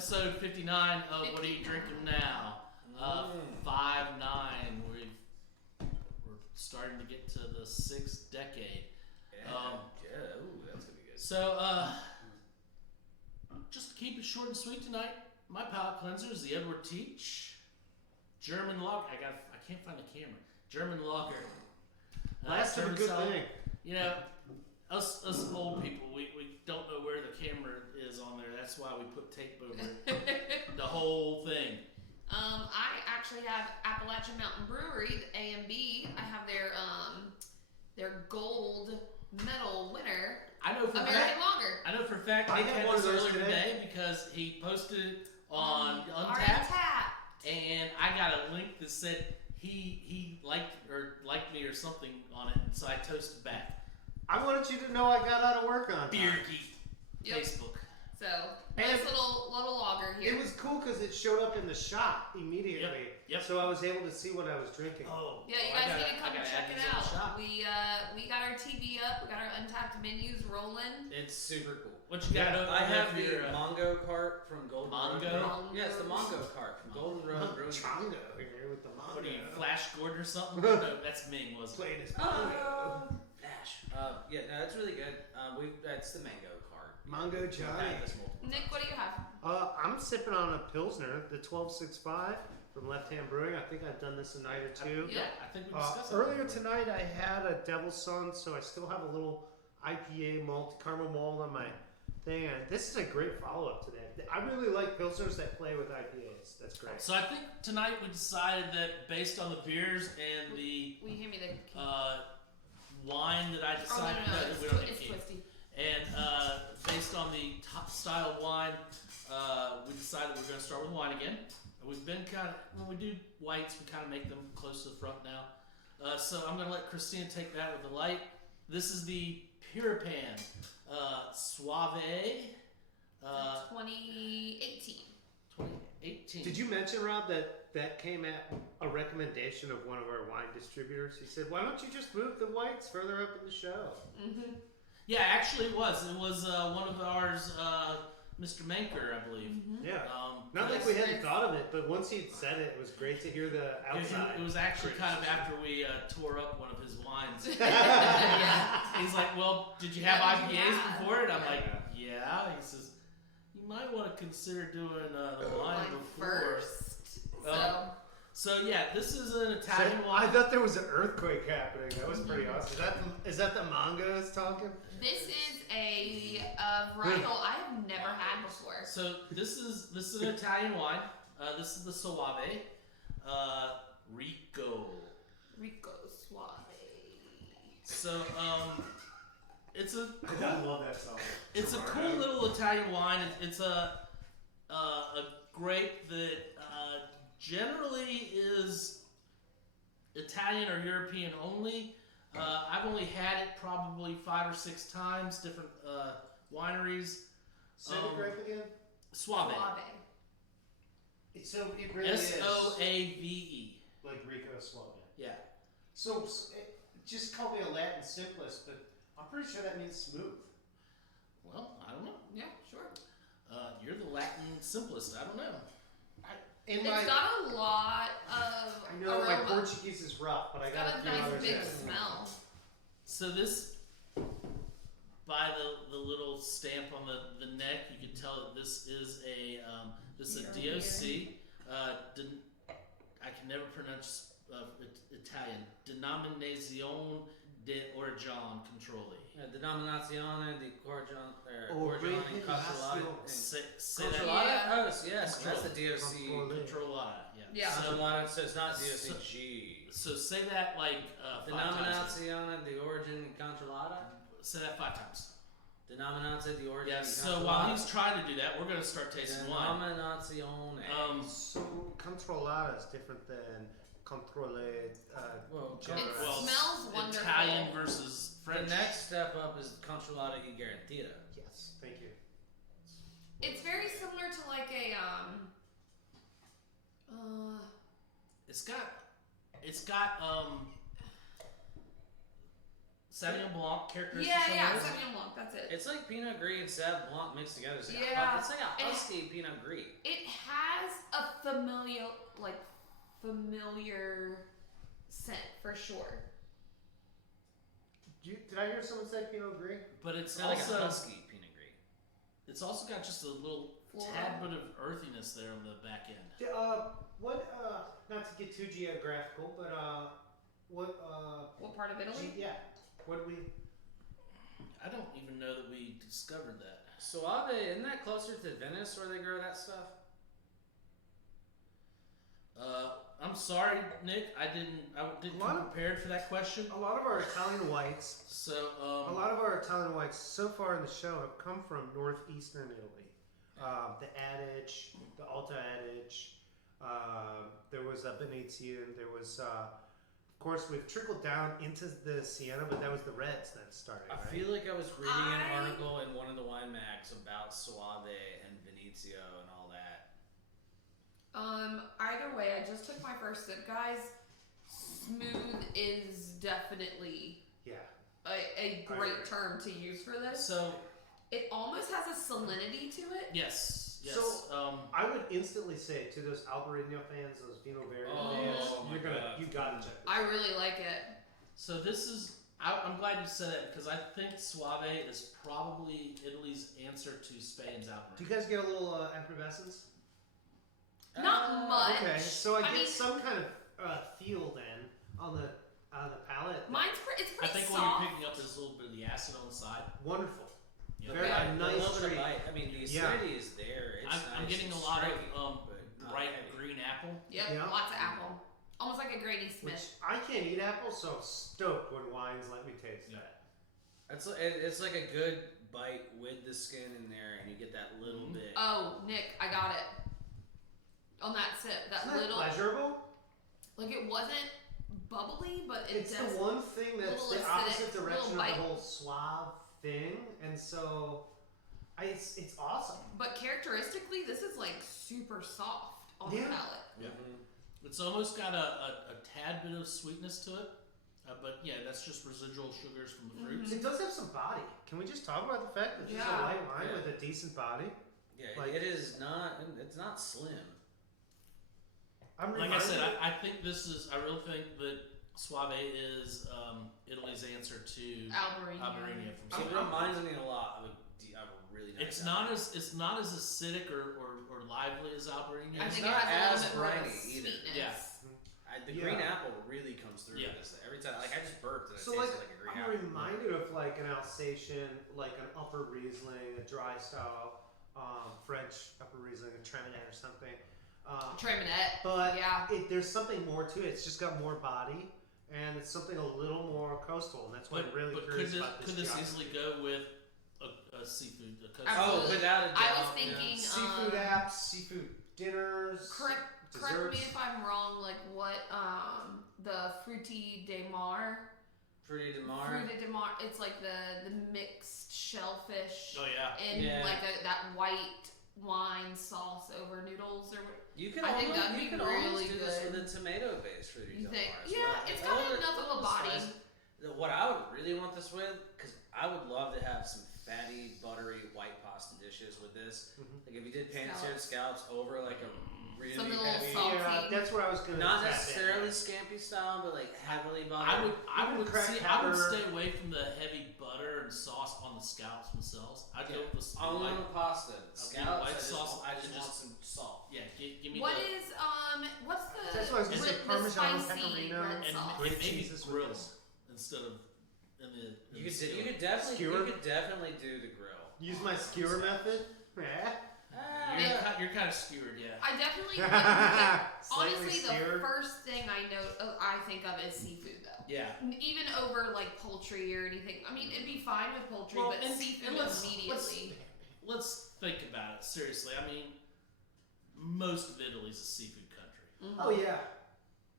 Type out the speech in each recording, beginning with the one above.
episode 59 of What Are You Drinking Now? 5-9. We're starting to get to the 6th decade. Yeah, ooh, that's gonna be good. So, just to keep it short and sweet tonight, my palate cleanser is the Edward Teach German Lager. I can't find the camera. German Lager. That's a good thing. You know, us old people, we don't know where the camera is on there. That's why we put tape over it. The whole thing. I actually have Appalachian Mountain Brewery, the A&B. I have their gold medal winner, I know for a American fact. Lager. I know for a fact. I Nick got had one this of those earlier today. today because he posted it on Our Untapped, Untapped. and I got a link that said he liked me or something on it, and so I toasted back. I wanted you to know I got out of work on Beer time. Geek Yep. Facebook. So And nice little lager here. It was cool because it showed up in the shop immediately. Yep. So I was able to see what I was drinking. Oh, Yeah, you I guys gotta- need to I come gotta check add it these in the out. shop. We got our TV up. We got our Untapped menus rolling. It's super cool. What you got over I there have for the your, Mongo cart from Golden Mongo? Road. Mongo. Yes, the Mongo cart from Golden Road Brewing. Chongo here with the Mongo. what are you, Flash Gordon or something? No, that's Ming, wasn't it? Playing his Mongo. Ash. Yeah, no, it's really good. That's the mango cart. Mongo We've Johnny. had this multiple Nick, times. what do you have? I'm sipping on a Pilsner, the 1265 from Left Hand Brewing. I think I've done this a night or two. Yeah, I think we discussed it. Earlier tonight, I had a Devil's Son, so I still have a little IPA malt, caramel malt on my thing. And this is a great follow-up to that. I really like Pilsners that play with IPAs. That's great. So I think tonight we decided that based on the beers and the Will you hand me the key? wine that I Oh, decided no. that we don't need It's key. twisty. And based on the top style wine, we decided we're going to start with wine again. We've been when we do whites, we kind of make them close to the front now. So I'm going to let Christina take that with the light. This is the Puripan Suave 2018. 2018. Did you mention, Rob, that came at a recommendation of one of our wine distributors? He said, "Why don't you just move the whites further up in the show?" Mm-hmm. Yeah, actually it was. It was one of ours, Mr. Menker, I believe. Mm-hmm. Yeah. Um, Not like Yes, we hadn't yes. thought of it, but once he'd said it, it was great to hear the outside. It was actually kind of after we tore up one of his wines. Yeah. He's like, "Well, did you have Yeah, did you IPAs have?" before it?" I'm Yeah. like, "Yeah." He says, "You might want to consider doing the wine Wine before." first. So yeah, this is an So, Italian I wine. thought there was an earthquake happening. That was pretty awesome. Is that the Mongos talking? This is a varietal I have never had before. So this is an Italian wine. This is the Soave Rico. Rico Suave. So it's a I love that song. It's a cool little Italian wine. It's a grape that generally is Italian or European only. I've only had it probably 5 or 6 times, different wineries. Say the grape again. Suave. So it really Soave. like Rico Suave. Yeah. So just call me a Latin simplest, but I'm pretty sure that means smooth. Well, I don't know. Yeah, sure. You're the Latin simplest. I don't know. In It's got a lot of I know my aroma. Portuguese is rough, but I It's got got a a few nice others big that- smell. So this, by the little stamp on the neck, you can tell that this is a DOC. I can never pronounce Italian. Denominazione di Origine Controlli. Denominazione di Origine Origine Controllata. Say that. Yeah. Oh, yes, that's the DOC. Controllata. Yeah. Yeah. Controllata, so it's not DOCG. So say that like 5 times. Denominazione di Origine Controllata. Say that 5 times. Denominazione di Origine Yeah. So while he's trying to do that, we're gonna start tasting wine. Denominazione. So controllata is different than controle. Well, generis. It Well, smells wonderful. Italian versus the French. next step up is Controllata e Garantita. Yes, thank you. It's very similar to like a Sauvignon Blanc characteristics. Yeah, on those. Sauvignon Blanc. That's it. It's like Pinot Gris and Sauv Blanc mixed together. It's like Yeah. it's like a husky Pinot Gris. It has a familiar scent for sure. Did I hear someone say Pinot Gris? But it's It's not like also a husky Pinot Gris. it's also got just a little Floral. tad bit of earthiness there on the back end. Not to get too geographical, but What part of Italy? yeah, what do we? I don't even know that we discovered that. Soave, isn't that closer to Venice where they grow that stuff? I'm sorry, Nick. I didn't come prepared for that question. A lot of our Italian whites, So so far in the show have come from northeastern Italy. The Adige, the Alta Adige. There was a Venetian. There was, of course, we've trickled down into the Siena, but that was the Reds that started. I right? feel like I was reading an article in one of the wine mags about Soave and Venezio and all that. Either way, I just took my first sip, guys. Smooth is definitely Yeah. a great term to use for this. So It almost has a salinity to it. yes. So, I would instantly say to those Albarino fans, those Vino Verde fans, my God. you gotta check this I out. really like it. So this is. I'm glad you said that because I think Soave is probably Italy's answer to Spain's Do Albarino. you guys get a little effervescence? Not much. Okay, so I get mean, some kind of feel then on the palate. I it's pretty think what soft. you're picking up is a little bit of the acid on the side. Wonderful. Yeah. Very Yeah. nice a little bit of treat. bite. I mean, the Yeah. acidity is there. It's I'm nice, getting a it's lot striking, of but not bright heavy. green apple. Yep, Yeah. lots of apple. Almost like a Granny Which Smith. I can't eat apples, so I'm stoked when wines let me taste Yeah. that. It's like a good bite with the skin in there, and you get that little Mhm. bit. Oh, Nick, I got it. On that sip, that Isn't that little, pleasurable? like it wasn't bubbly, but it It's does. the one thing that's little the acidic, opposite direction of the little bite. whole suave thing, and so it's awesome. But characteristically, this is like super soft on Yeah. the palate. Mhm. It's almost got a tad bit of sweetness to it, but yeah, that's just residual sugars from the fruits. It does have some body. Can we just talk about the fact that this is a Yeah. light wine Yeah. with a decent body? Yeah, Like- it is not. It's not slim. I'm Like I said, reminded- I think this is. I really think that Soave is Italy's answer to Albarino. Albarino from It Spain. reminds me a lot of a really nice. It's not as acidic or lively as Albarino. I It's think not it has as a little bit more of a briny either. sweetness. Yeah. The Yeah. green apple really comes through Yeah. this every time. Like I just burped and it So tasted like, like a green I'm apple. reminded of like an Alsatian, like an Upper Riesling, a dry style French Upper Riesling, a Treminette or something. Treminette. But Yeah. there's something more to it. It's just got more body, and it's something a little more coastal, and that's why I'm really but curious could about this, this. could this geography. easily go with a seafood? A coastal- Absolutely. Oh, without a doubt. I was yeah. thinking, Seafood apps, seafood dinners, correct me desserts. if I'm wrong. Like what? The fruity de mar. Fruity de Mar. Fruity de mar. It's like the mixed shellfish Oh yeah. and Yeah. like that white wine sauce over noodles or what. You can I think almost, that'd you be can almost really do this good. with a tomato based fruity You de think? Mar as Yeah, well. it's Like, got little- enough of a little body. spice. What I would really want this with, because I would love to have some fatty, buttery white pasta dishes with this. Mhm. Like if you did pan-seared scallops over like a really Something a little heavy, salty. Yeah, that's where I was gonna. not tap in. necessarily scampi style, but like heavily buttered. I would cracked see. I would pepper. stay away from the heavy butter and sauce on the scallops themselves. I'd go with the Only white. on the pasta. do Scallops, white I just, sauce I just and want just- some salt. Yeah, give me What the is what's the That's what I was gonna say, the Parmesan, spicy pecorino, red and, sauce? and Great maybe cheeses with grilled this. instead of in the. You could definitely Skewer? you could definitely do the grill. Use my skewer method. Yeah. You're kind of skewered, yeah. I definitely like, Slightly honestly the skewered. first thing I think of is seafood though. Yeah. Even over like poultry or anything. I mean, it'd be fine with poultry, Well, but and seafood let's- immediately. Let's think about it seriously. I mean, most of Italy's a seafood country. Mhm. Oh yeah.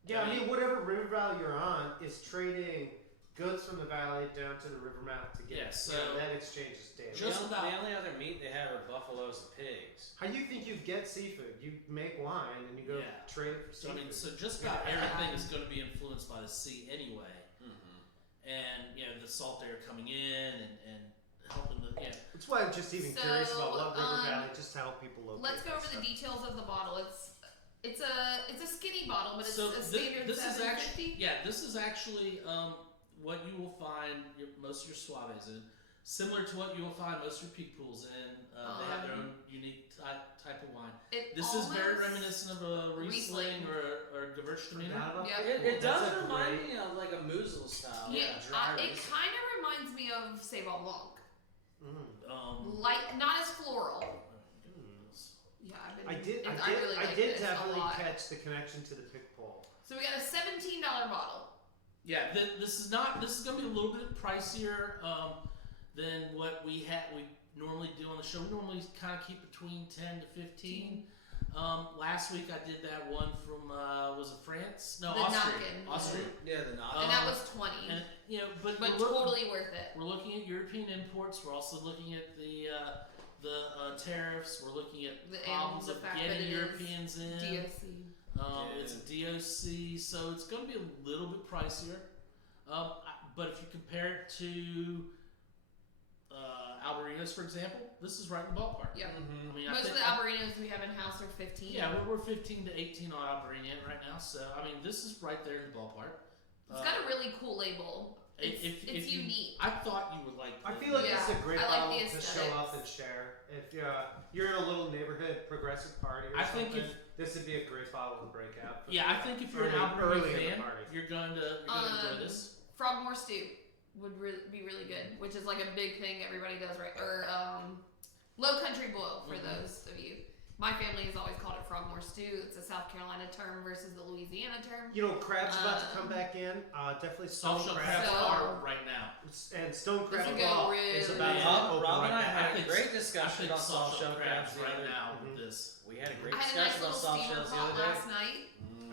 Yeah, I I mean- mean, whatever river valley you're on is trading goods from the valley down to the river mouth to get. Yeah, so- that exchange is daily. Just about- the only other meat they have are buffaloes and pigs. How you think you get seafood? You make wine and you go Yeah. trade it for So I seafood. mean, so just about everything is going to be influenced by the sea anyway. Mm-hmm. and the salt air coming in and helping the That's why I'm just even So, curious about Love River Valley, just to help people locate. Let's go that over the stuff. details of the bottle. It's a skinny bottle, but it's So a standard this is 750. this is actually what you will find most of your Suaves in. Similar to what you will find most of your peak pools in. They have their own unique type of wine. This is very reminiscent of a Riesling or a Gewürztraminer. Yep. It That's does a remind great- me of like a Mousel style. Yeah, dry it Riesling. kind of reminds me of Sauvignon Blanc. Um, Not as floral. Yeah, I did really like this a definitely lot. catch the connection to the pick pole. So we got a $17 bottle. Yeah, this is going to be a little bit pricier than what we normally do on the show. We normally kind of keep between 10 to 15. Last week I did that one from was it France? No, The Austria. Nacken, yeah. Austria. Yeah, the knot. And that was 20. And but but we're totally worth it. We're looking at European imports. We're also looking at the tariffs. We're looking at The problems the of fact that getting it is Europeans in. DOC. It's a DOC, so it's going to be a little bit pricier. But if you compare it to Albarinos, for example, this is right in the ballpark. Yep. I mean, Most of the Albarinos we have in house are 15. Yeah, we're 15 to 18 on Albarino right now, so I mean, this is right there in the ballpark. It's got a really cool label. It's you, unique. I thought you would like. I feel like this is a great I like bottle the to show up and share. If you're in a little neighborhood progressive party or something, this would be a great bottle to break out. I think if you're an Albarino fan, you're going to enjoy this. Frogmore Stew would be really good, which is like a big thing everybody does, right? Or Low Country Boil for those of you. My family has always called it Frogmore Stew. It's a South Carolina term versus the Louisiana term. Crab's about to come back in. Definitely Soft stone shell crab. crabs are right now. And stone crab This will go really is about to open Rob and I right now. had a great I discussion think about soft shell crabs right now with this. We had a great I had a nice discussion little about soft steamer shells the pot other day. last night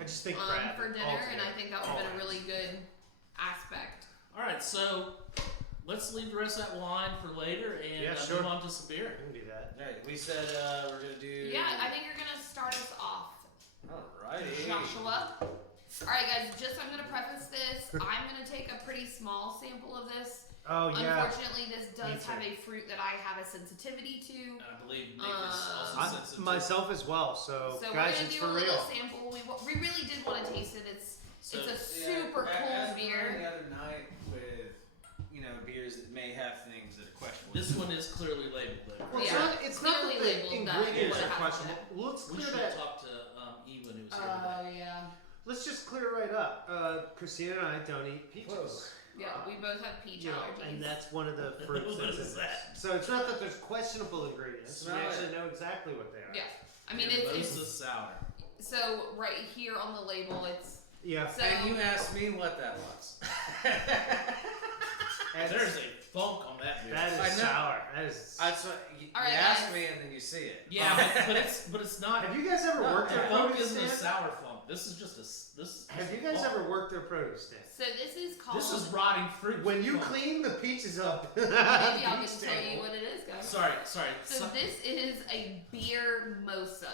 I just think crab for dinner, and I think that would have been a really good aspect. All right, so let's leave the rest of that wine for later and move on to some beer. I can do that. Right, we said we're gonna do. Yeah, I think you're gonna start us off, Alrighty. Joshua. All right, guys. I'm gonna preface this. I'm gonna take a pretty small sample of this. Oh yeah. Unfortunately, this does have a fruit that I have a sensitivity to. And I believe Nick is also sensitive. Myself as well. So So guys, we're it's gonna do for a real. little sample. We really did want to taste it. It's a super as cool we beer. learned the other night with beers that may have things that are questionable. This one is clearly labeled though. Well, Yeah. it's not that Clearly the labeled that ingredients what are happened. questionable. Let's We clear should that. have talked to E when he was here Oh today. yeah. Let's just clear it right up. Christina and I don't eat peaches. Yeah, we both have peach You know, allergies. and that's one of the fruits What that's is in that? this. So it's not that there's questionable ingredients. Smell we it. actually know exactly what they are. Yeah. I mean, Mimosa it's sour. so right here on the label. It's Yeah. so And you asked me what that was. And There's a funk on that beer. that I is know. sour. That is. That's what you All right, asked guys. me, and then you see it. Yeah, but it's not. Have you guys ever No, worked The their funk produce isn't a stand? sour funk. This is just Have you guys ever worked their produce stand? so this is called. This is rotting fruit. When you funk. clean the peaches up, Maybe I'll get to tell you what it is, guys. Sorry. So this is a beer mosa.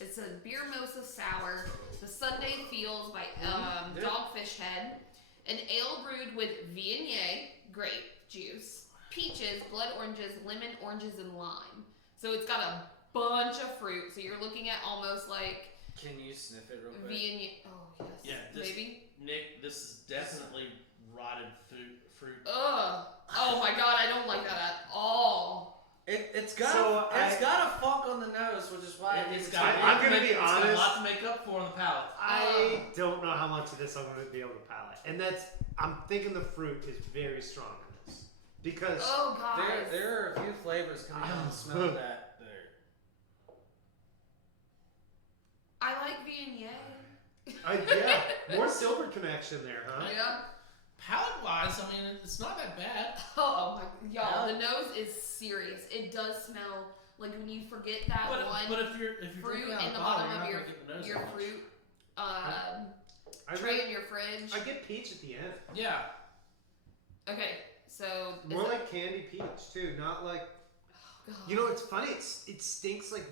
It's a beer mosa sour. The Sunday Feels by Yeah. Dogfish Head. An ale brewed with Viognier grape juice, peaches, blood oranges, lemon, oranges, and lime. So it's got a bunch of fruit. So you're looking at almost like Can you sniff it real quick? Viognier. Oh yes. Yeah, this- Maybe. Nick, this is definitely rotted fruit. Ugh. Oh my god, I don't like that at all. It's got So it's got a funk on the nose, which is why It's it's got. I'm gonna be it's got a honest. lot to make up for on the palate. I don't know how much of this I'm going to be able to palate, and I'm thinking the fruit is very strong in this because Oh guys. there are a few flavors coming out. Smell that there. I like Viognier. more silver connection there, huh? Yeah. Palate wise, I mean, it's not that bad. Oh my, y'all, the nose is serious. It does smell like when you forget that But if you're fruit drinking out in of the a bottle, bottom you're of not your gonna get the nose your that much. fruit I tray really- in your fridge. I get peach at the end. Yeah. Okay, so More like candy peach too, not like you know. It's funny. It stinks like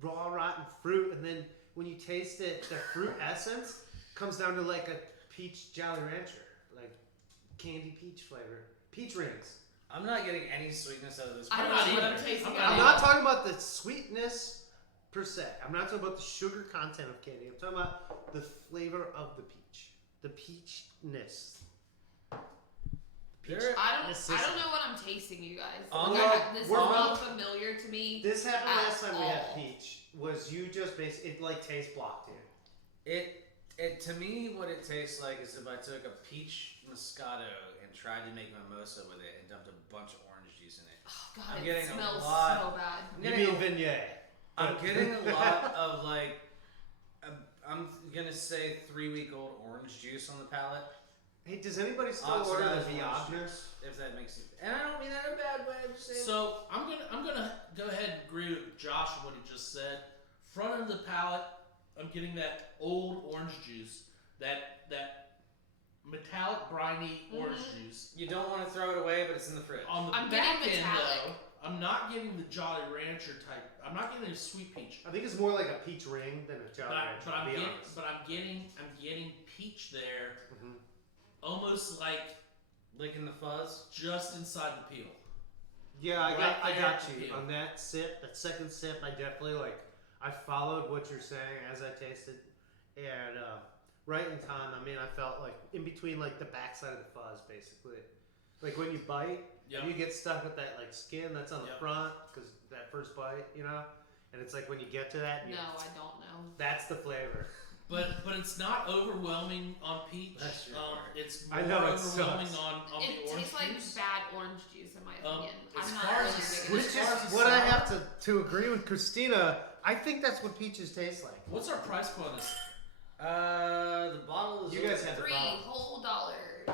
raw rotten fruit, and then when you taste it, the fruit essence comes down to like a peach Jolly Rancher, like candy peach flavor. Peach rings. I'm not getting any sweetness out of this. I I'm don't not see what either. I'm tasting. I'm at not I'm all. not talking about the sweetness per se. I'm not talking about the sugar content of candy. I'm talking about the flavor of the peach. The peachness. There- I don't know what I'm tasting, you guys. On Like, the- this is we're not not- familiar to me. This happened At last time we had all. peach. Was you just basically it like taste blocked you? It to me, what it tastes like is if I took a peach Moscato and tried to make mimosa with it and dumped a bunch of orange juice in it. Oh god, I'm it getting a smells lot- so bad. I'm You getting mean a- vignette? I'm getting a lot of like, I'm gonna say 3-week-old orange juice on the palate. Hey, does anybody still order the Oxidized orange Viognier? juice, if that makes it. And I don't mean that in a bad way. I'm just saying. So I'm gonna go ahead and agree with Josh on what he just said. Front of the palate, I'm getting that old orange juice, that metallic briny orange juice. you don't want to throw it away, but it's in the fridge. On the I'm back getting end metallic. though, I'm not getting the Jolly Rancher type. I'm not getting a sweet peach. I think it's more like a peach ring than a Jolly Rancher. But to be I'm honest. getting peach there, Mhm. almost like Licking the fuzz. just inside the peel. Yeah, I Right there got at the you peel. on that sip. That second sip, I definitely I followed what you're saying as I tasted, and right in time. I mean, I felt like in between, like the backside of the fuzz, basically. Like when you bite, Yep. and you get stuck with that like skin that's on the Yep. front because that first bite, and it's like when you get to that, No, I don't know. that's the flavor. But it's not overwhelming on peach. That's your part. It's more I know, it overwhelming sucks. on the It orange tastes like juice. bad orange juice, in my opinion. as I'm far not as really the- big Which into is far as what I sour- have to agree with Christina. I think that's what peaches taste like. What's our price point on this? The bottle is. You guys have the $3 bottle. whole dollars.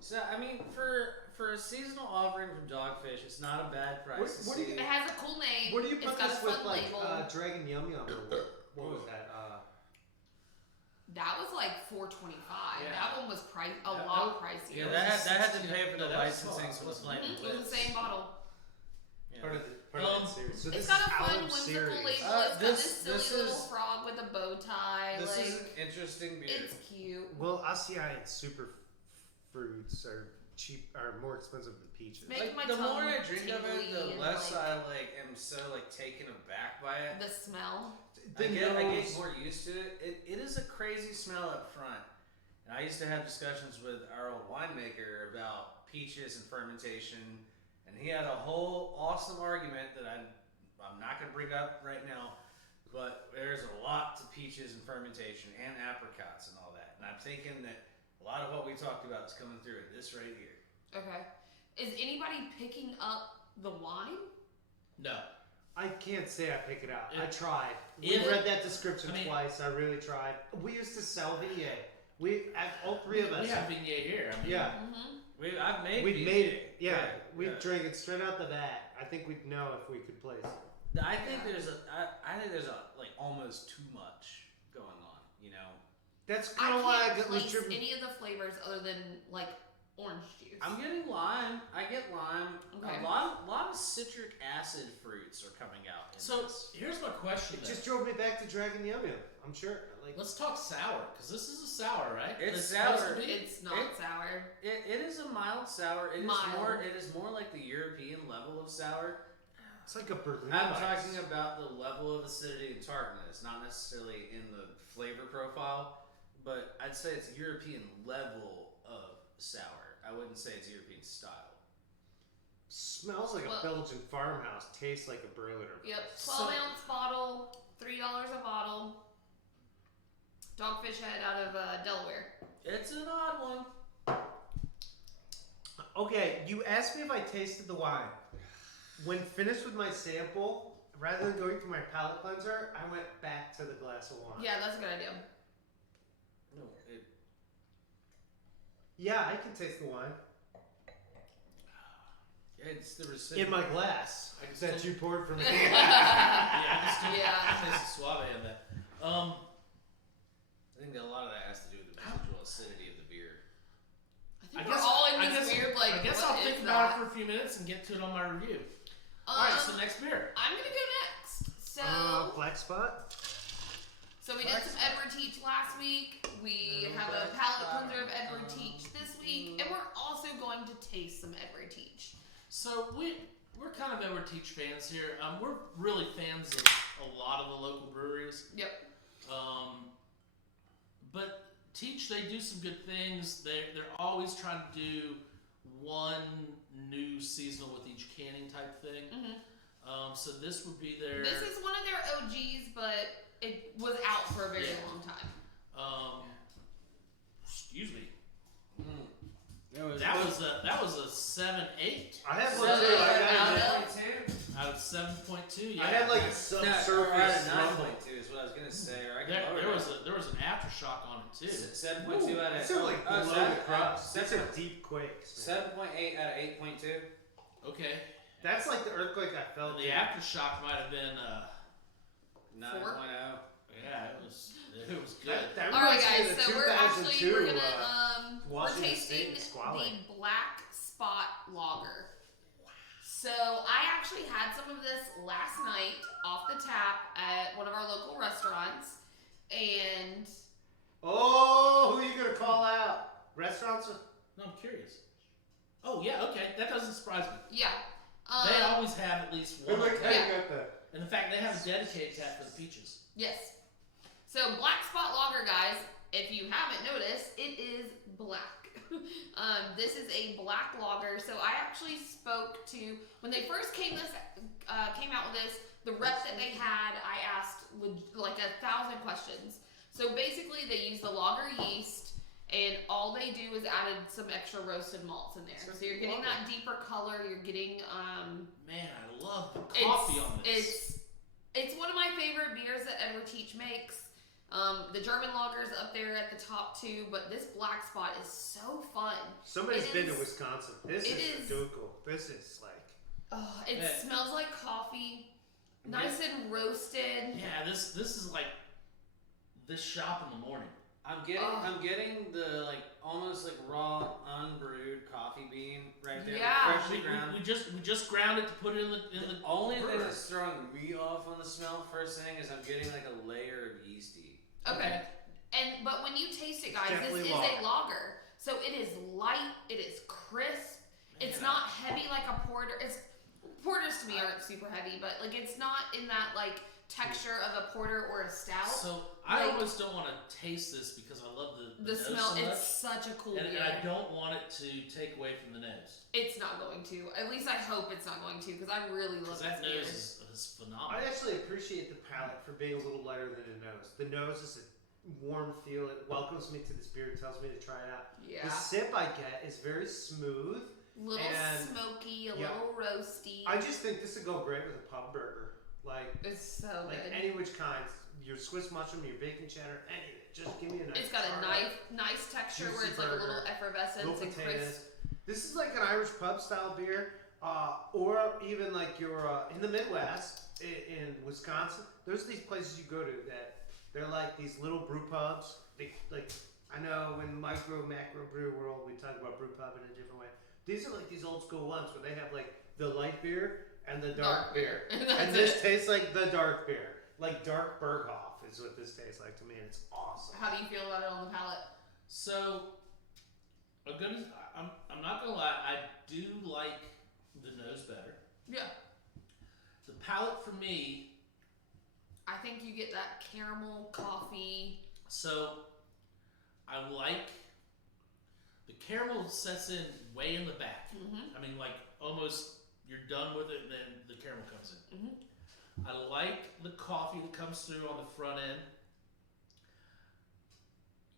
So I mean, for a seasonal offering from Dogfish, it's not a bad price What- to what do see. you- It has a cool name. Where do you It's put got this a with fun like label. Dragon Yum Yum or what was that? That was like $4.25. Yeah. That one was a Yeah, lot pricier. Yeah, that had to pay for No, the that was licensing small. for the flame. Mhm, it was the same bottle. Yeah. Part of that series. So this It's got is a fun, our whimsical series. label. It's got this this silly little is- frog with a bow tie. This like, is an interesting beer. it's cute. Well, Asiai super fruits are more expensive than peaches. Make- Like my the more tongue I drink of it, tingly the and, less like- I am so taken aback by it. The smell. I get nose- more used to it. It is a crazy smell up front. And I used to have discussions with our old winemaker about peaches and fermentation, and he had a whole awesome argument that I'm not going to bring up right now, but there's a lot to peaches and fermentation and apricots and all that. And I'm thinking that a lot of what we talked about is coming through in this right here. Okay. Is anybody picking up the wine? No. I can't say I pick it out. I If- tried. We if- read that description I mean- twice. I really tried. We used to sell Viognier. All three of us. We have Viognier here. I mean, Yeah. Mm-hmm. I've made We've Viognier. made it. Yeah. We yeah. drank it straight out the vat. I think we'd know if we could place it. I think there's like almost too much going on, you know. That's I kind of why I can't was place driven. any of the flavors other than like orange juice. I'm getting lime. I get lime. Okay. A lot of citric acid fruits are coming out. In So this. here's my question. It then. just drove me back to Dragon Yum Yum. I'm sure. Like, Let's talk sour, because this is a sour, right? It's supposed sour. to be? It's not It- sour. It is a mild sour. It is Mild. more like the European level of sour. it's like a Berliner I'm Weiss. talking about the level of acidity and tartness, not necessarily in the flavor profile, but I'd say it's European level of sour. I wouldn't say it's European style. Smells like Well- a Belgian farmhouse. Tastes like a Berliner. Yep. So- 12-ounce bottle, $3 a bottle. Dogfish Head out of Delaware. It's an odd one. Okay, you asked me if I tasted the wine. When finished with my sample, rather than going through my palate cleanser, I went back to the glass of wine. Yeah, that's a good idea. No, it, Yeah, I can taste the wine. it's the recipient. In my glass I just that don't- you poured for me. Yeah, I just do Yeah. taste the suave in that. I think that a lot of that has to do with the residual acidity of the beer. I think we're all in this weird like. I guess what I'll is think about that? it for a few minutes and get to it on my review. Alright, so next beer. I'm gonna go next. So, Black Spot? so we did some Edward Teach last week. We have a palate cleanser of Edward Teach this week, and we're also fun to taste some Edward Teach. So we're kind of Edward Teach fans here. We're really fans of a lot of the local breweries. Yep. But Teach, they do some good things. They're always trying to do one new seasonal with each canning type thing. Mm-hmm. So this would be their. This is one of their OGs, but it was out for a very long time. Excuse me. That That was a 7.8 I had one So, too. I got out of 7.2. Yeah. I had like a No, subsurface or at a rumble. 9.2 is what I was gonna say. Or I can There lower there was an aftershock on it too. 7.2 out of. These are like oh, below seven- the crust. These are 7.8 deep quakes. man. out of 8.2. Okay. That's like the earthquake I felt. The aftershock might have been. 9.0. Yeah, it was good. That All right, reminds me guys. of the So we're 2002, gonna we're Washington tasting State squalling. the Black Spot Lager. So I actually had some of this last night off the tap at one of our local restaurants, and Oh, who are you gonna call out? Restaurants? No, I'm curious. Oh yeah, okay, that doesn't surprise me. yeah, They always have at least Who one. look how on you tap. got the And in fact, they have a dedicated tap for the peaches. yes. So Black Spot Lager, guys. If you haven't noticed, it is black. This is a black lager. So I actually spoke to when they first came out with this. The rep that they had, I asked like 1,000 questions. So basically, they use the lager yeast, and all they do is added some extra roasted malts in there. So you're getting that deeper color. You're getting Man, I love the coffee on this. It's one of my favorite beers that Edward Teach makes. The German lager's up there at the top too, but this Black Spot is so fun. Somebody's It been to is- Wisconsin. This it is is- ridiculous. This is like Oh, it Yeah. smells like coffee, nice and roasted. Yeah, this is like this shop in the morning. I'm getting the like almost like raw unbrewed coffee bean right there, Yeah. like freshly ground. We just ground it to put it in the The only thing brewer. that's throwing me off on the smell first thing is I'm getting like a layer of yeasty. Okay. But when you taste it, guys, this Definitely is lager. a lager. So it is light, it is crisp. It's Man, not heavy like a porter. Porters to me aren't super heavy, but like it's not in that like texture of a porter or a stout. So I Like- always don't want to taste this because I love the The nose smell, so much, it's such a cool and beer. I don't want it to take away from the nose It's not going to. At least I hope it's not going to, because I really love because that this beer. nose is I phenomenal. actually appreciate the palate for being a little lighter than the nose. The nose is a warm feel. It welcomes me to this beer. It tells me to try it out. Yeah. The sip I get is very smooth. Little and- smoky, a yeah. little roasty. I just think this would go great with a pub burger. Like It's so like good. any which kind. Your Swiss mushroom, your bacon cheddar, anything. Just give me a nice. It's got a charred nice texture where juicy it's like a little burger, effervescence little and potatoes. crisp. This is like an Irish pub style beer, or even like you're in the Midwest in Wisconsin. There's these places you go to that they're like these little brew pubs. They like I know in micro macro brew world we talk about brew pub in a different way. These are like these old school ones where they have like the light beer and the dark beer, And and that's this it. tastes like the dark beer, like dark Berghoff is what this tastes like to me, and it's awesome. How do you feel about it on the palate? So I'm not gonna lie, I do like the nose better. Yeah. The palate for me, I think you get that caramel coffee. so I like the caramel sets in way in the back. Mm-hmm. I mean, like almost you're done with it, and then the caramel comes in. Mhm. I like the coffee that comes through on the front end.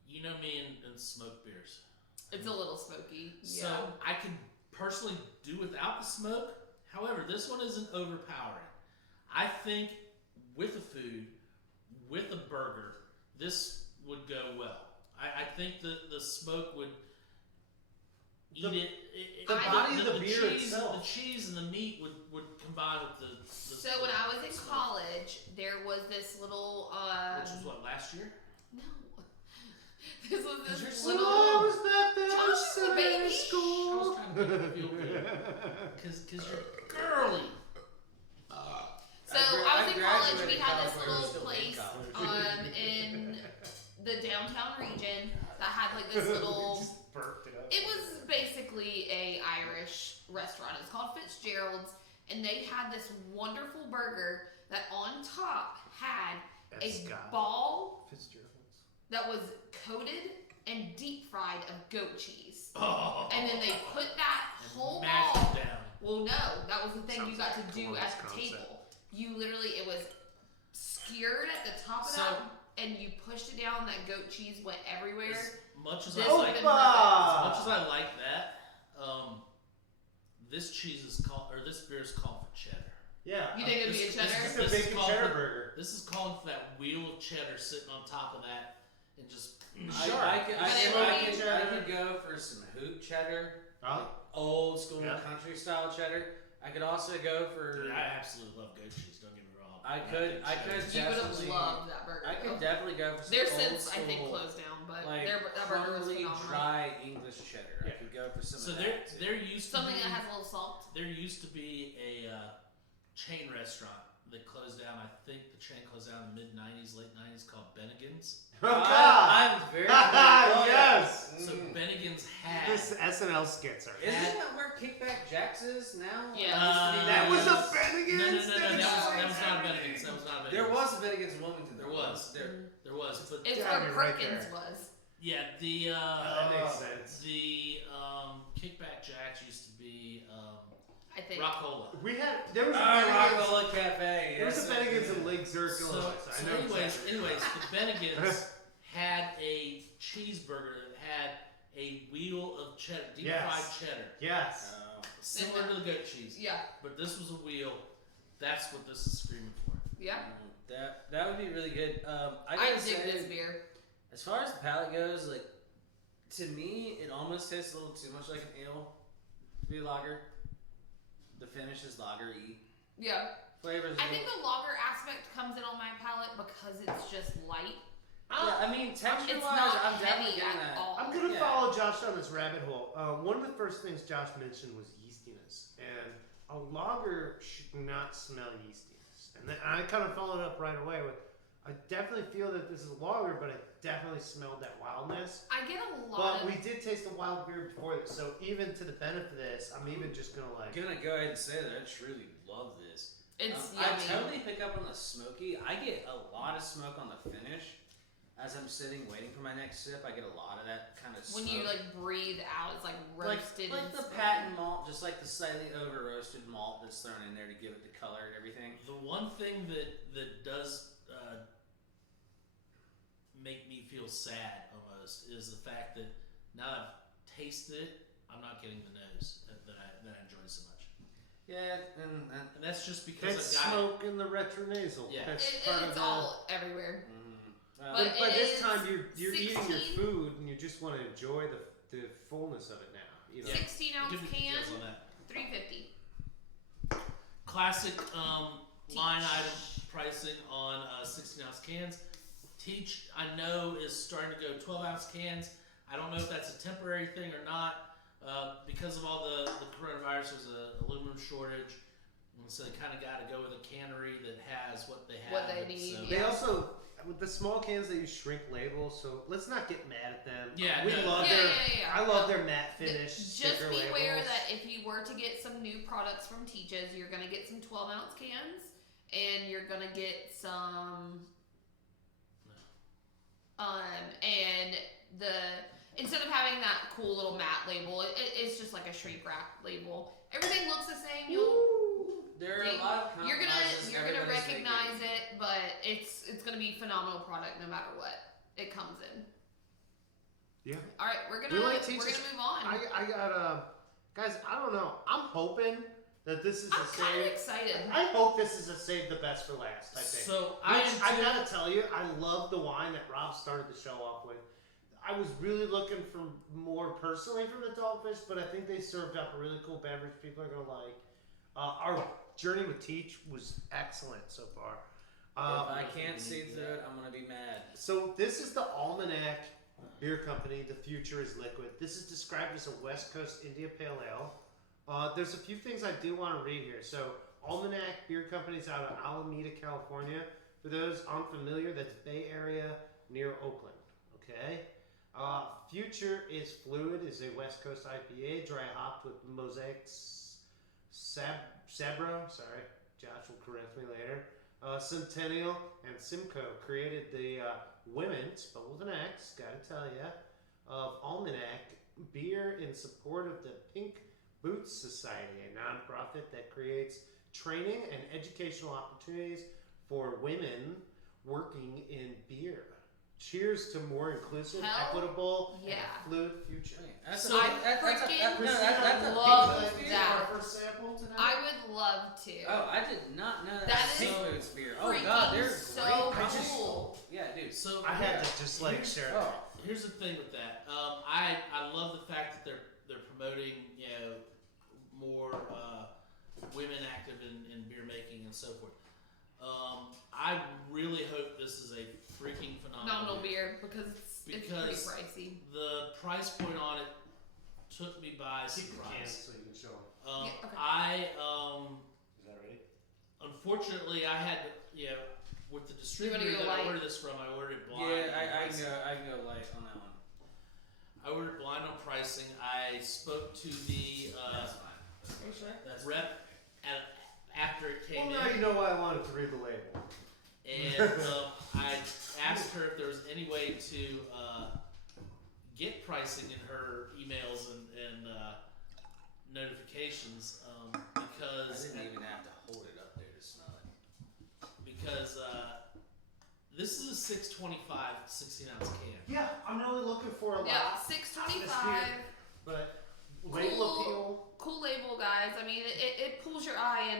You know me and smoked beers, It's a little smoky. so Yeah. I could personally do without the smoke. However, this one isn't overpowering. I think with the food, with a burger, this would go well. I think the smoke would eat The- it. the body of the beer cheese, itself. the cheese and the meat would combine with the So when I was in college, there was this little which was what, last year? no. This was You're this so little I was back there Josh is a in baby. school. I was trying to make you feel good because you're girly. So I was in college. We graduated had this college when I was little still in place college. in the downtown region that had like this little. Just burped it up. It was basically a Fitzgerald's, and they had this wonderful burger that on top had a Scott ball Fitzgerald's. that was coated and deep fried of goat cheese. Oh. And then they put that And whole mash ball. it down. Well, no, that was the thing Sounds you got like to a do Columbus at the concept. table. You literally, it was skewered at the top of So- that, and you pushed it down. That goat cheese went everywhere. As much as This I would've like, been as much as I like that, this cheese is called, or this beer is called for cheddar. Yeah. You think it'd be a This- cheddar? It's this a is bacon called cheddar for- burger. This is calling for that wheel of cheddar sitting on top of that, and just Sure. I could Smoky go for some hoop cheddar, Oh, old school Yeah. country style cheddar. I could also go for. dude, I absolutely love goat cheese. Don't get me wrong. I think could cheddar- just- You would have Definitely. loved that burger. I could though. definitely go for some They're old since I think school, closed down, but like that burger was crumbly, phenomenal. dry English cheddar. Yeah. I could go for some So of there, that. too. there used to Something be, that has a little salt. there used to be a chain restaurant that closed down. I think the chain closed down in the mid '90s, late '90s, called Bennigan's. oh God! I'm very familiar. Yes! So Mm. Bennigan's had This SNL skits are. Isn't that where Kickback Jacks is now? Yeah. That was a no, Bennigan's. that was not a Bennigan's. That was not a Bennigan's. There was a Bennigan's in Wilmington. There was. There. There was, but It's Yeah, where you're right Perkins there. was. yeah, the That makes sense. the Kickback Jacks used to be I think. Rockola. We had there was a Ah, Bennigan's. Rockola Cafe. There was yes, a Bennigan's yes. in Lake Zurich, So, Illinois. So I so know anyways, exactly. anyways, the Bennigan's had a cheeseburger that had a wheel of cheddar, deep Yes. fried cheddar, Yes. Oh. similar to the goat cheese, Yeah. but this was a wheel. That's what this is screaming for. Yeah. That would be really good. I I gotta dig say, this beer. as far as the palate goes, like to me, it almost tastes a little too much like an ale to be a lager. The finish is lager-y. Yeah. Flavors. I think the lager aspect comes in on my palate because it's just light. Yeah, I mean, texture-wise, It's not I'm definitely heavy getting at that. all. I'm gonna Yeah. follow Josh down this rabbit hole. One of the first things Josh mentioned was yeastiness, and a lager should not smell yeastiness. And then I kind of followed up right away with, I definitely feel that this is a lager, but I definitely smelled that wildness. I get a lot But of. we did taste a wild beer before this, so even to the benefit of this, I'm even just gonna like. I'm gonna go ahead and say that I truly love this. It's I yummy. totally pick up on the smoky. I get a lot of smoke on the finish. As I'm sitting waiting for my next sip, I get a lot of that kind of When smoke. you like breathe out, it's like roasted. like and the smoky. patent malt, just like the slightly over roasted malt that's thrown in there to give it the color and everything. The one thing that does make me feel sad almost is the fact that now I've tasted it, I'm not getting the nose that I enjoy so much, Yeah, and that's just because That's I've got it. smoke in the retronasal. Yeah. That's It, part of it's the. all everywhere. Well, But By it this is time, you're eating your 16 food and you just want to enjoy the fullness of it now. You know? Yeah. 16 ounce Give me can, details on that. $3.50. Classic line item pricing on 16-ounce cans. Teach, I know, is starting to go 12-ounce cans. I don't know if that's a temporary thing or not. Because of all the coronavirus, there's an aluminum shortage. And so they kind of got to go with a cannery that has what they have. What they need, So, They Yeah. also, with the small cans, they use shrink labels, so let's not get mad at them. Yeah, we no, love Yeah, their. yeah. I love their matte finish. Just sticker beware labels. that if you were to get some new products from Teach's, you're gonna get some 12-ounce cans, and you're gonna get some. And instead of having that cool little matte label, it's just like a shrink wrap label. Everything looks the same. there are a lot of You're compromises gonna everybody's recognize making. it, but it's gonna be a phenomenal product no matter what it comes in. Yeah. All right, we're We gonna like move Teach's. on. I got guys. I don't know. I'm hoping that this is I'm a kind of save. excited. I hope this is a save the best for last type thing. So I I am too. gotta tell you, I love the wine that Rob started the show off with. I was really looking for more personally from the Dogfish, but I think they served up a really cool beverage people are gonna like. Our journey with Teach was excellent so far. If I can't see through it, I'm gonna be mad. So this is the Almanac Beer Company. The future is liquid. This is described as a West Coast India Pale Ale. There's a few things I do want to read here. So Almanac Beer Company is out of Alameda, California. For those unfamiliar, that's Bay Area near Oakland. Okay. Future is Fluid is a West Coast IPA, dry hopped with Sabro, sorry, Josh will correct me later. Centennial and Simcoe created the women, spelled with an X, gotta tell ya, of Almanac Beer in support of the Pink Boots Society, a nonprofit that creates training and educational opportunities for women working in beer. Cheers to more inclusive, Hell equitable, yeah. and fluid future. So I freaking Can love I use that. our first sample tonight? I would love to. Oh, I did not know that. That is Pink Boots beer. Oh freaking god, they're so great. cool. Yeah, dude. So I had to just like here's- share. Oh, Here's the thing with that. I love the fact that they're promoting more women active in beer making and so forth. I really hope this is a freaking phenomenal Phenomenal beer because it's pretty pricey. The price point on it took me by Keep the cans surprise. so you can show 'em. Yeah, okay. Is that ready? Unfortunately, I had with the distributor go that light? I ordered this from, I ordered it blind. yeah, on I pricing. can go light on that one. I ordered blind on pricing. I spoke to the That's fine. Are you sure? That's rep after it came Well, now in, you know why I wanted to read the label. and I asked her if there was any way to get pricing in her emails and notifications I because didn't even have to hold it up there to smell it. because this is a 625 16-ounce can. Yeah, I'm really looking for a Yeah, lot, $6.25. but label appeal. Cool label, guys. I mean, it pulls your eye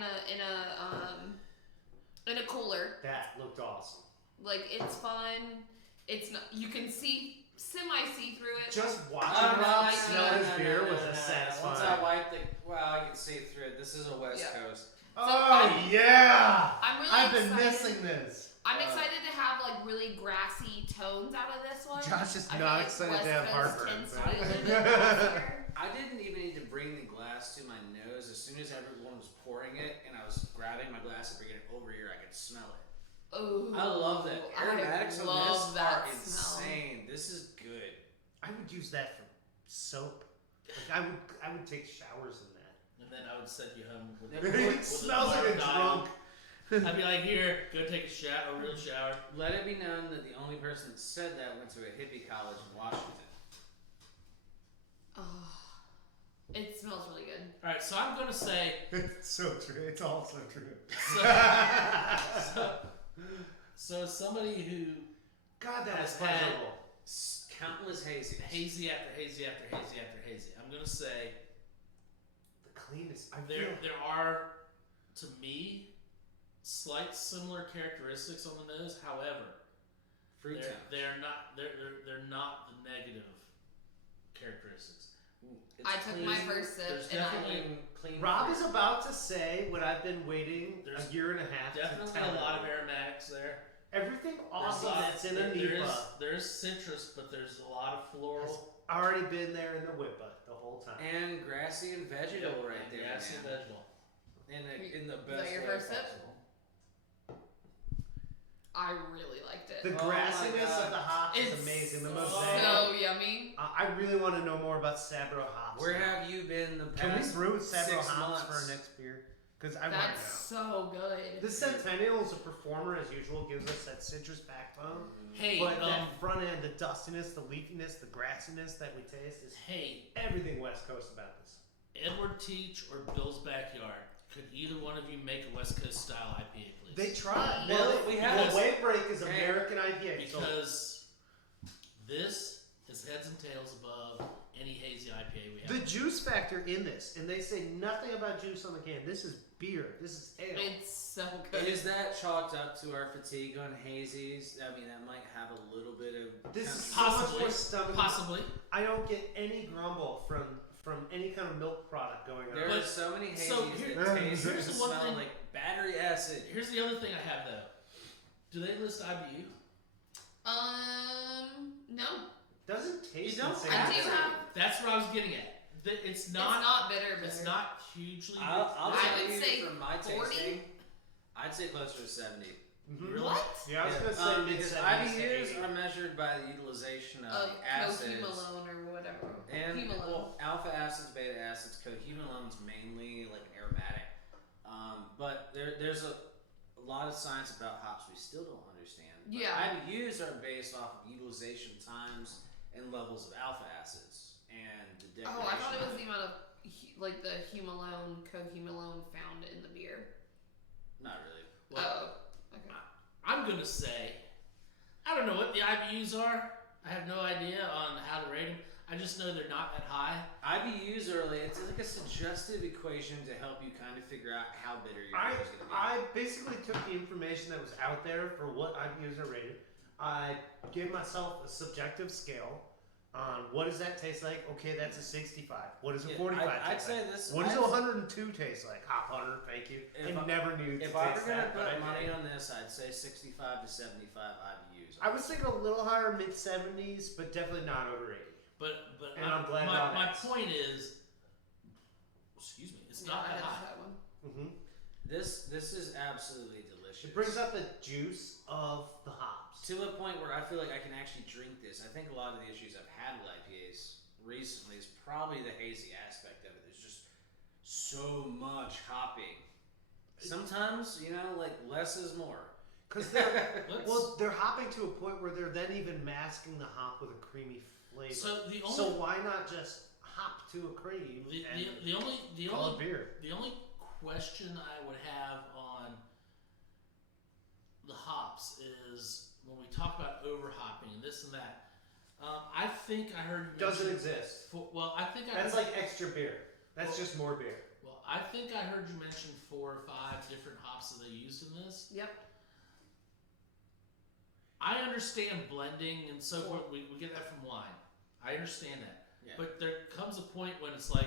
in a cooler. That looked awesome. Like it's fun. It's not. You can see see through it. Just watching Oh, no, him smell no, his beer was a satisfying. Once I wiped it, wow, I can see through it. This is a West Yeah. Coast. Oh yeah! I'm really I've been excited. missing this. I'm excited to have like really grassy tones out of this one. Josh is I feel not like excited West to have Coast heartburn. tends to but- be a little bit grassier. I didn't even need to bring the glass to my nose. As soon as everyone was pouring it and I was grabbing my glass and bringing it over here, I could smell it. Ooh, I love that. Aromatics I on love this that are smell. insane. This is good. I would use that for soap. Like I would take showers in that. And then I would send you home with It smells like a drunk. I'd be like, here, go take a shower, a real shower. Let it be known that the only person that said that went to a hippie college in Washington. Oh, it smells really good. All right, so I'm gonna say, It's so true. It's all so true. so as somebody who God, that is Has had- pleasurable. Countless hazy. hazy after hazy after hazy after hazy, I'm gonna say The cleanest. I there feel. there are, to me, slight similar characteristics on the nose. However, Fruit they're, town. they're not the negative characteristics. It's I took clean. my first sip There's and I definitely Clean Rob fruit. is about to say what I've been waiting There's a year and a half to Definitely tell a lot of you. aromatics there. Everything There's awesome a lot- that's in a there Nipa there's citrus, but there's a lot of has floral. already been there in the Whippa the whole time. And grassy and vegetal Yep, right and there, grassy man. vegetable. In the that best your way first sip? possible. I really liked it. The Oh my grassiness God. of the hops is It's amazing. The so mosaic. so yummy. I really want to know more about Sabro hops. Where now. have you been the Can we past brew Sabro 6 hops for months? our next beer? Because I want That's to know. so good. The Centennial is a performer as usual, gives us that citrus backbone. Hey, But that front end, the dustiness, the leafiness, the grassiness that we taste is hey, everything West Coast about this. Edward Teach or Bill's Backyard. Could either one of you make a West Coast style IPA, please? They tried. Well, we have the a- Wave Break is Hey. American IPA. So Because this is heads and tails above any hazy IPA we have. the juice factor in this, and they say nothing about juice on the can. This is beer. This is ale. It's so good. Is that chalked up to our fatigue on hazies? I mean, that might have a little bit of. This kind is of- so much Possibly. more stomach. Possibly. I don't get any grumble from any kind of milk product going on. There But- are so many hazies so here- that taste here's and the one smell thing- like battery acid. Here's the other thing I have though. Do they list IBU? No, Doesn't taste You don't the same. I do Acid. have. That's what I was getting at. It's It's not. not bitter. It's bitter. not hugely. I'll I tell would you say from my 40. tasting, I'd say closer to 70. Mhm. Really? What? Yeah, I was gonna say mid because 70s to IBUs 80. are measured by the utilization of acids. Cohumulone or whatever. And Humulone. well, alpha acids, beta acids, cohumulone's mainly like an aromatic. But there's a lot of science about hops we still don't understand. But Yeah. IBUs are based off of utilization times and levels of alpha acids and the degradation. Oh, I thought it was the amount of like the humulone, cohumulone found in the beer. Not really. Well, Okay. I'm gonna say, I don't know what the IBUs are. I have no idea on how to rate them. I just know they're not that high. IBUs are like, it's like a suggestive equation to help you kind of figure out how bitter your beer is going to be. I basically took the information that was out there for what IBUs are rated. I gave myself a subjective scale on what does that taste like. Okay, that's a 65. What does a 45 I'd taste say like? this. What does I'd- a 102 taste like? Hop Hunter, thank you. If I never knew to If I were taste going to that, but I put money did. on this, I'd say 65 to 75 IBUs. I was thinking a little higher, mid 70s, but definitely not over 80. But And I'm glad Bob my asked. point is, excuse me, it's Yeah, not I that didn't high. have one. Mm-hmm. This is absolutely delicious. It brings out the juice of the hops. to a point where I feel like I can actually drink this. I think a lot of the issues I've had with IPAs recently is probably the hazy aspect of it. There's just so much hopping. Sometimes, like less is more. Because they're Let's- well, they're hopping to a point where they're then even masking the hop with a creamy flavor. So the only So why not just hop to a cream and the only call it beer? the only question I would have on the hops is when we talk about over hopping and this and that. I think I heard you Doesn't mention exist. I think I That's heard, like extra beer. That's just more beer. well, I think I heard you mention 4 or 5 different hops that they used in this. Yep. I understand blending and so forth. We get that from wine. I understand that. Yeah. But there comes a point when it's like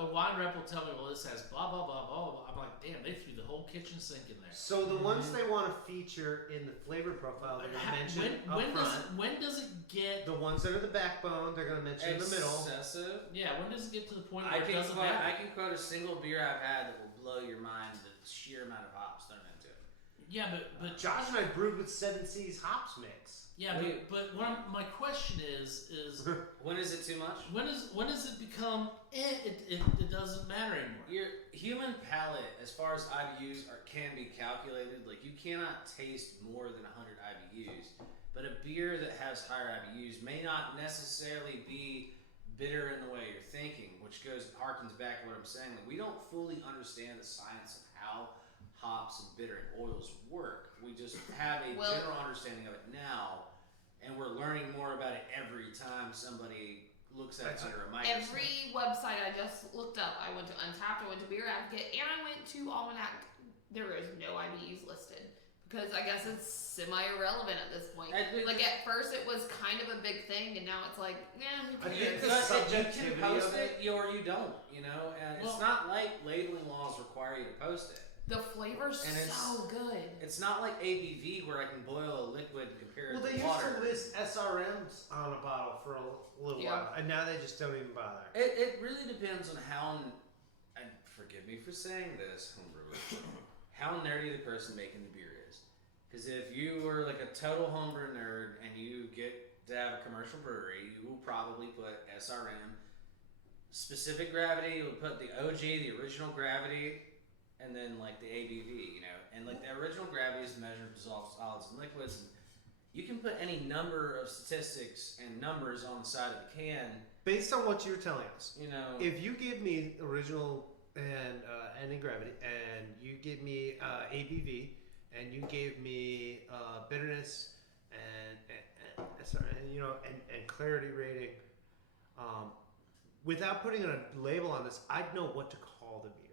a wine rep will tell me, well, this has blah blah blah blah blah. I'm like, damn, they threw the whole kitchen sink in there. So the ones they want to feature in the flavor profile, they're going to mention when up front. when does it get? The ones that are the backbone, they're going to mention in the middle. Excessive. Yeah, when does it get to the point I where it can doesn't quote, matter? I can quote a single beer I've had that will blow your mind. The sheer amount of hops thrown into it. Yeah, but Josh and I brewed with 7 Seas hops mix. yeah, Wait. but my question is When is it too much? when does it become? It doesn't matter anymore. Your human palate, as far as IBUs can be calculated, like you cannot taste more than 100 IBUs. But a beer that has higher IBUs may not necessarily be bitter in the way you're thinking, which harkens back to what I'm saying. Like we don't fully understand the science of how hops and bitter and oils work. We just have a Well- general understanding of it now, and we're learning more about it every time somebody looks at it That's under a microscope. Every website I just looked up, I went to Untapped, I went to Beer Advocate, and I went to Almanac. There is no IBUs listed because I guess it's semi-irrelevant at this point. I think- Like at first it was kind of a big thing, and now it's like, who I cares? think the But subjectivity you can post of it, or you don't. And it's Well- not like labeling laws require you to post it. The flavor's And it's- so good. It's not like ABV where I can boil a liquid and compare Well, it they to used water. to list SRMs on a bottle for a little Yeah. while, and now they just don't even bother. It really depends on how, and forgive me for saying this, homebrewer, how nerdy the person making the beer is. Because if you were like a total homebrew nerd and you get to have a commercial brewery, you will probably put SRM, specific gravity, you'll put the OG, the original gravity, and then like the ABV, and like the original gravity is the measure of dissolved solids and liquids, and you can put any number of statistics and numbers on the side of the can, Based on what you're telling us, If if you give me original and ending gravity, and you give me ABV, and you gave me bitterness and clarity rating, without putting a label on this, I'd know what to call the beer.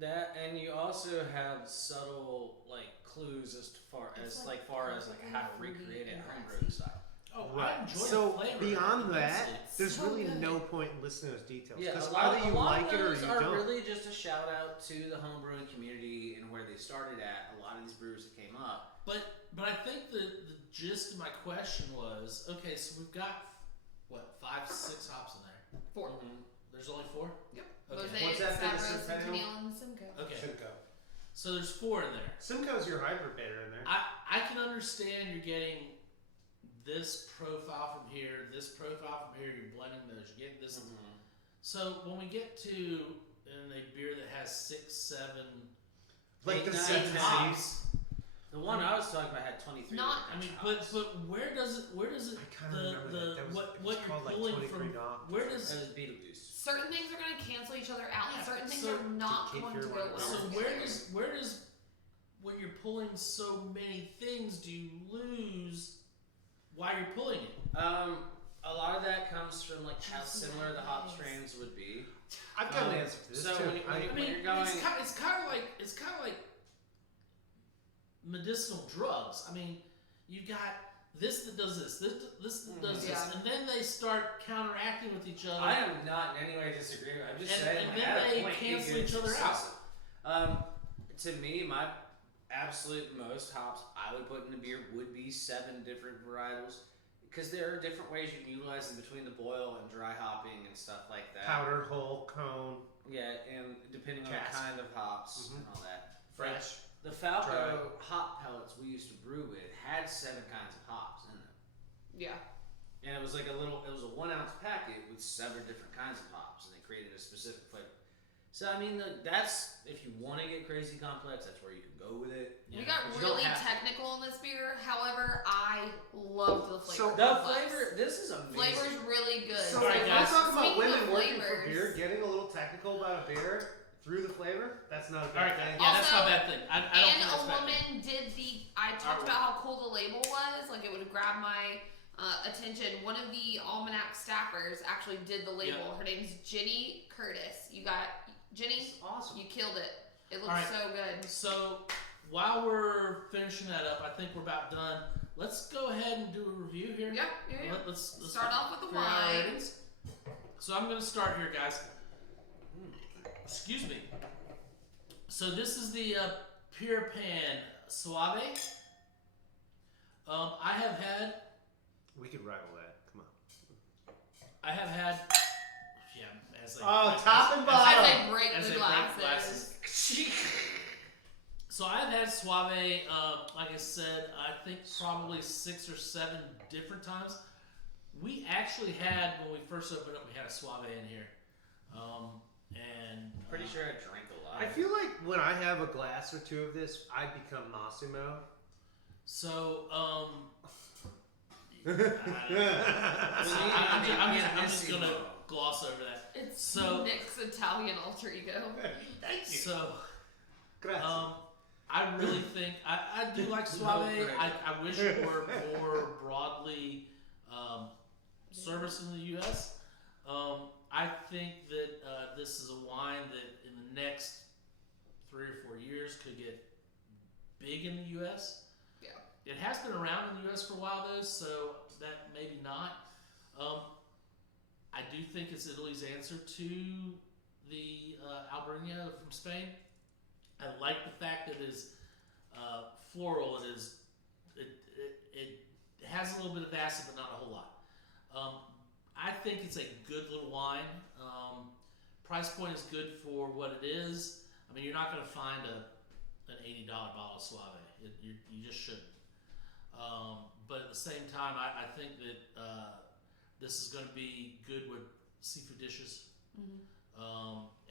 that, and you also have subtle like clues as far It's as like how to fruity recreate it and homebrew style. Oh, Right. I enjoy So the flavor. beyond that, It's- there's so really good. no point in listening to those details Yeah, because a lot, either you a lot like of it or those you are don't. really just a shout out to the homebrewing community and where they started at. A lot of these brewers that came up. But I think the gist of my question was, okay, so we've got what 5, 6 hops in there. 4. There's only 4. Yep. Okay. Mosaic, What's after the Stavros, Centennial? Centennial, and Simcoe. Okay. Should go. So there's 4 in there. Simcoe's your hybrid bitter in there. I can understand you're getting this profile from here, this profile from here. You're blending those. You're getting this. So when we get to a beer that has 6, 7, Like the 8, 9, seven 10 hops. The one I was talking about had 23. Not- I mean, hops. but where does it I kind of remember that. That was, what it was you're called pulling like 23 from? knock. Where That does was Beetlejuice. Certain things are going to cancel each other out. Yeah, Certain things so- are not To keep going your to go one- well So together. where does when you're pulling so many things, do you lose while you're pulling it? A lot of that comes from like how similar the hop strains would be. I've got an answer to this so too. when you- I- when I mean, you're going- it's kind of like medicinal drugs. I mean, you've got this that does this that does this, Yeah. and then they start counteracting with each other. I am not in any way disagreeing. I'm just And- saying. and like, then at a they point, cancel it gets each other out. excessive. To me, my absolute most hops I would put in a beer would be 7 different varietals, because there are different ways you can utilize them between the boil and dry hopping and stuff like that. powdered, whole, cone, Yeah, and depending on Cask. the kind of hops Mhm. and all that. fresh. The Falco hop pellets we used to brew with had 7 kinds of hops in them. Yeah. And it was like it was a 1 ounce packet with 7 different kinds of hops, and they created a specific flavor. So I mean, that's if you want to get crazy complex, that's where you can go with it. We Yeah. got But you don't really have to. technical in this beer. However, I loved the flavor. So- The complex. flavor, this is amazing. Flavor's really good. So Alright, if guys. I'm talking about Speaking women of working for flavors- beer, getting a little technical about a beer through the flavor, that's not a All bad right, thing. yeah, that's not a Also- bad thing. I don't think And that's a a bad woman thing. did the. I talked Alright. about how cool the label was. Like it would grab my attention. One of the Almanac staffers actually did the label. Yep. Her name's Jenny Curtis. You got Jenny. It's awesome. You killed it. It looks Alright. so good. So while we're finishing that up, I think we're about done. Let's go ahead and do a review here. Yep. Yeah. Let's Start off with the figure out our wine. ratings. So I'm going to start here, guys. Excuse me. So this is the Pure Pan Suave. I have had. We could rival that. Come on. I have had. Yeah, as they. Oh, as- top and as- bottom. As they break As the they break glasses. So I've had Suave, like I said, I think probably 6 or 7 different times. We actually had, when we first opened up, we had a Suave in here. And Pretty sure I drank a lot. I feel like when I have a glass or 2 of this, I become Massimo. So, When I'm just you- gonna gloss over that. It's So- Nick's Italian alter ego. Thank you. So, Grazie. I really think I do like Suave. I wish it were more broadly serviced in the U.S. I think that this is a wine that in the next 3 or 4 years could get big in the U.S. Yeah. It has been around in the U.S. for a while though, so that maybe not. I do think it's Italy's answer to the Albarino from Spain. I like the fact that it is floral. It has a little bit of acid, but not a whole lot. I think it's a good little wine. Price point is good for what it is. I mean, you're not going to find an $80 bottle of Suave. You just shouldn't. But at the same time, I think that this is going to be good with seafood dishes.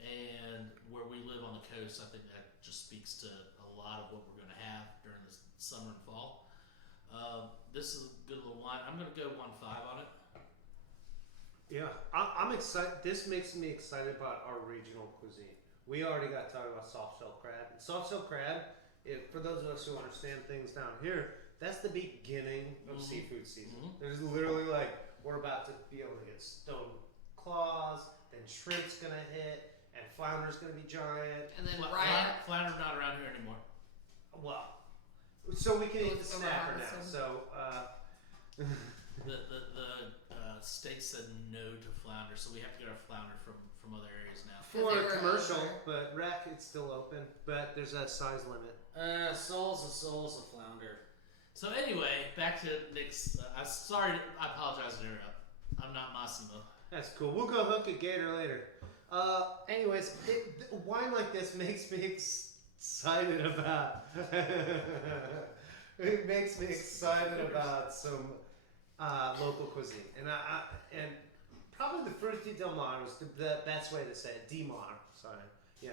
And where we live on the coast, I think that just speaks to a lot of what we're going to have during the summer and fall. This is a good little wine. I'm going to go 1.5 on it. Yeah, I'm excited. This makes me excited about our regional cuisine. We already got talking about soft shell crab. And soft shell crab, for those of us who understand things down here, that's the beginning of seafood season. There's literally like, we're about to be able to get stone claws, then shrimp's gonna hit, and flounder's gonna be giant. And then Riot. Flounder not around here anymore. Well, so we can eat the It's snapper now. overharvested. So, The state said no to flounder, so we have to get our flounder from other areas now. for they a were commercial, over. but rec, it's still open. But there's a size limit. Soul's a flounder. So anyway, back to Nick's. I apologize to interrupt. I'm not Massimo. That's cool. We'll go hook a gator later. Anyways, a wine like this makes me excited about. It makes me excited about some local cuisine, and and probably the Frutti del Mar is the best way to say it. Di Mar, sorry, yeah,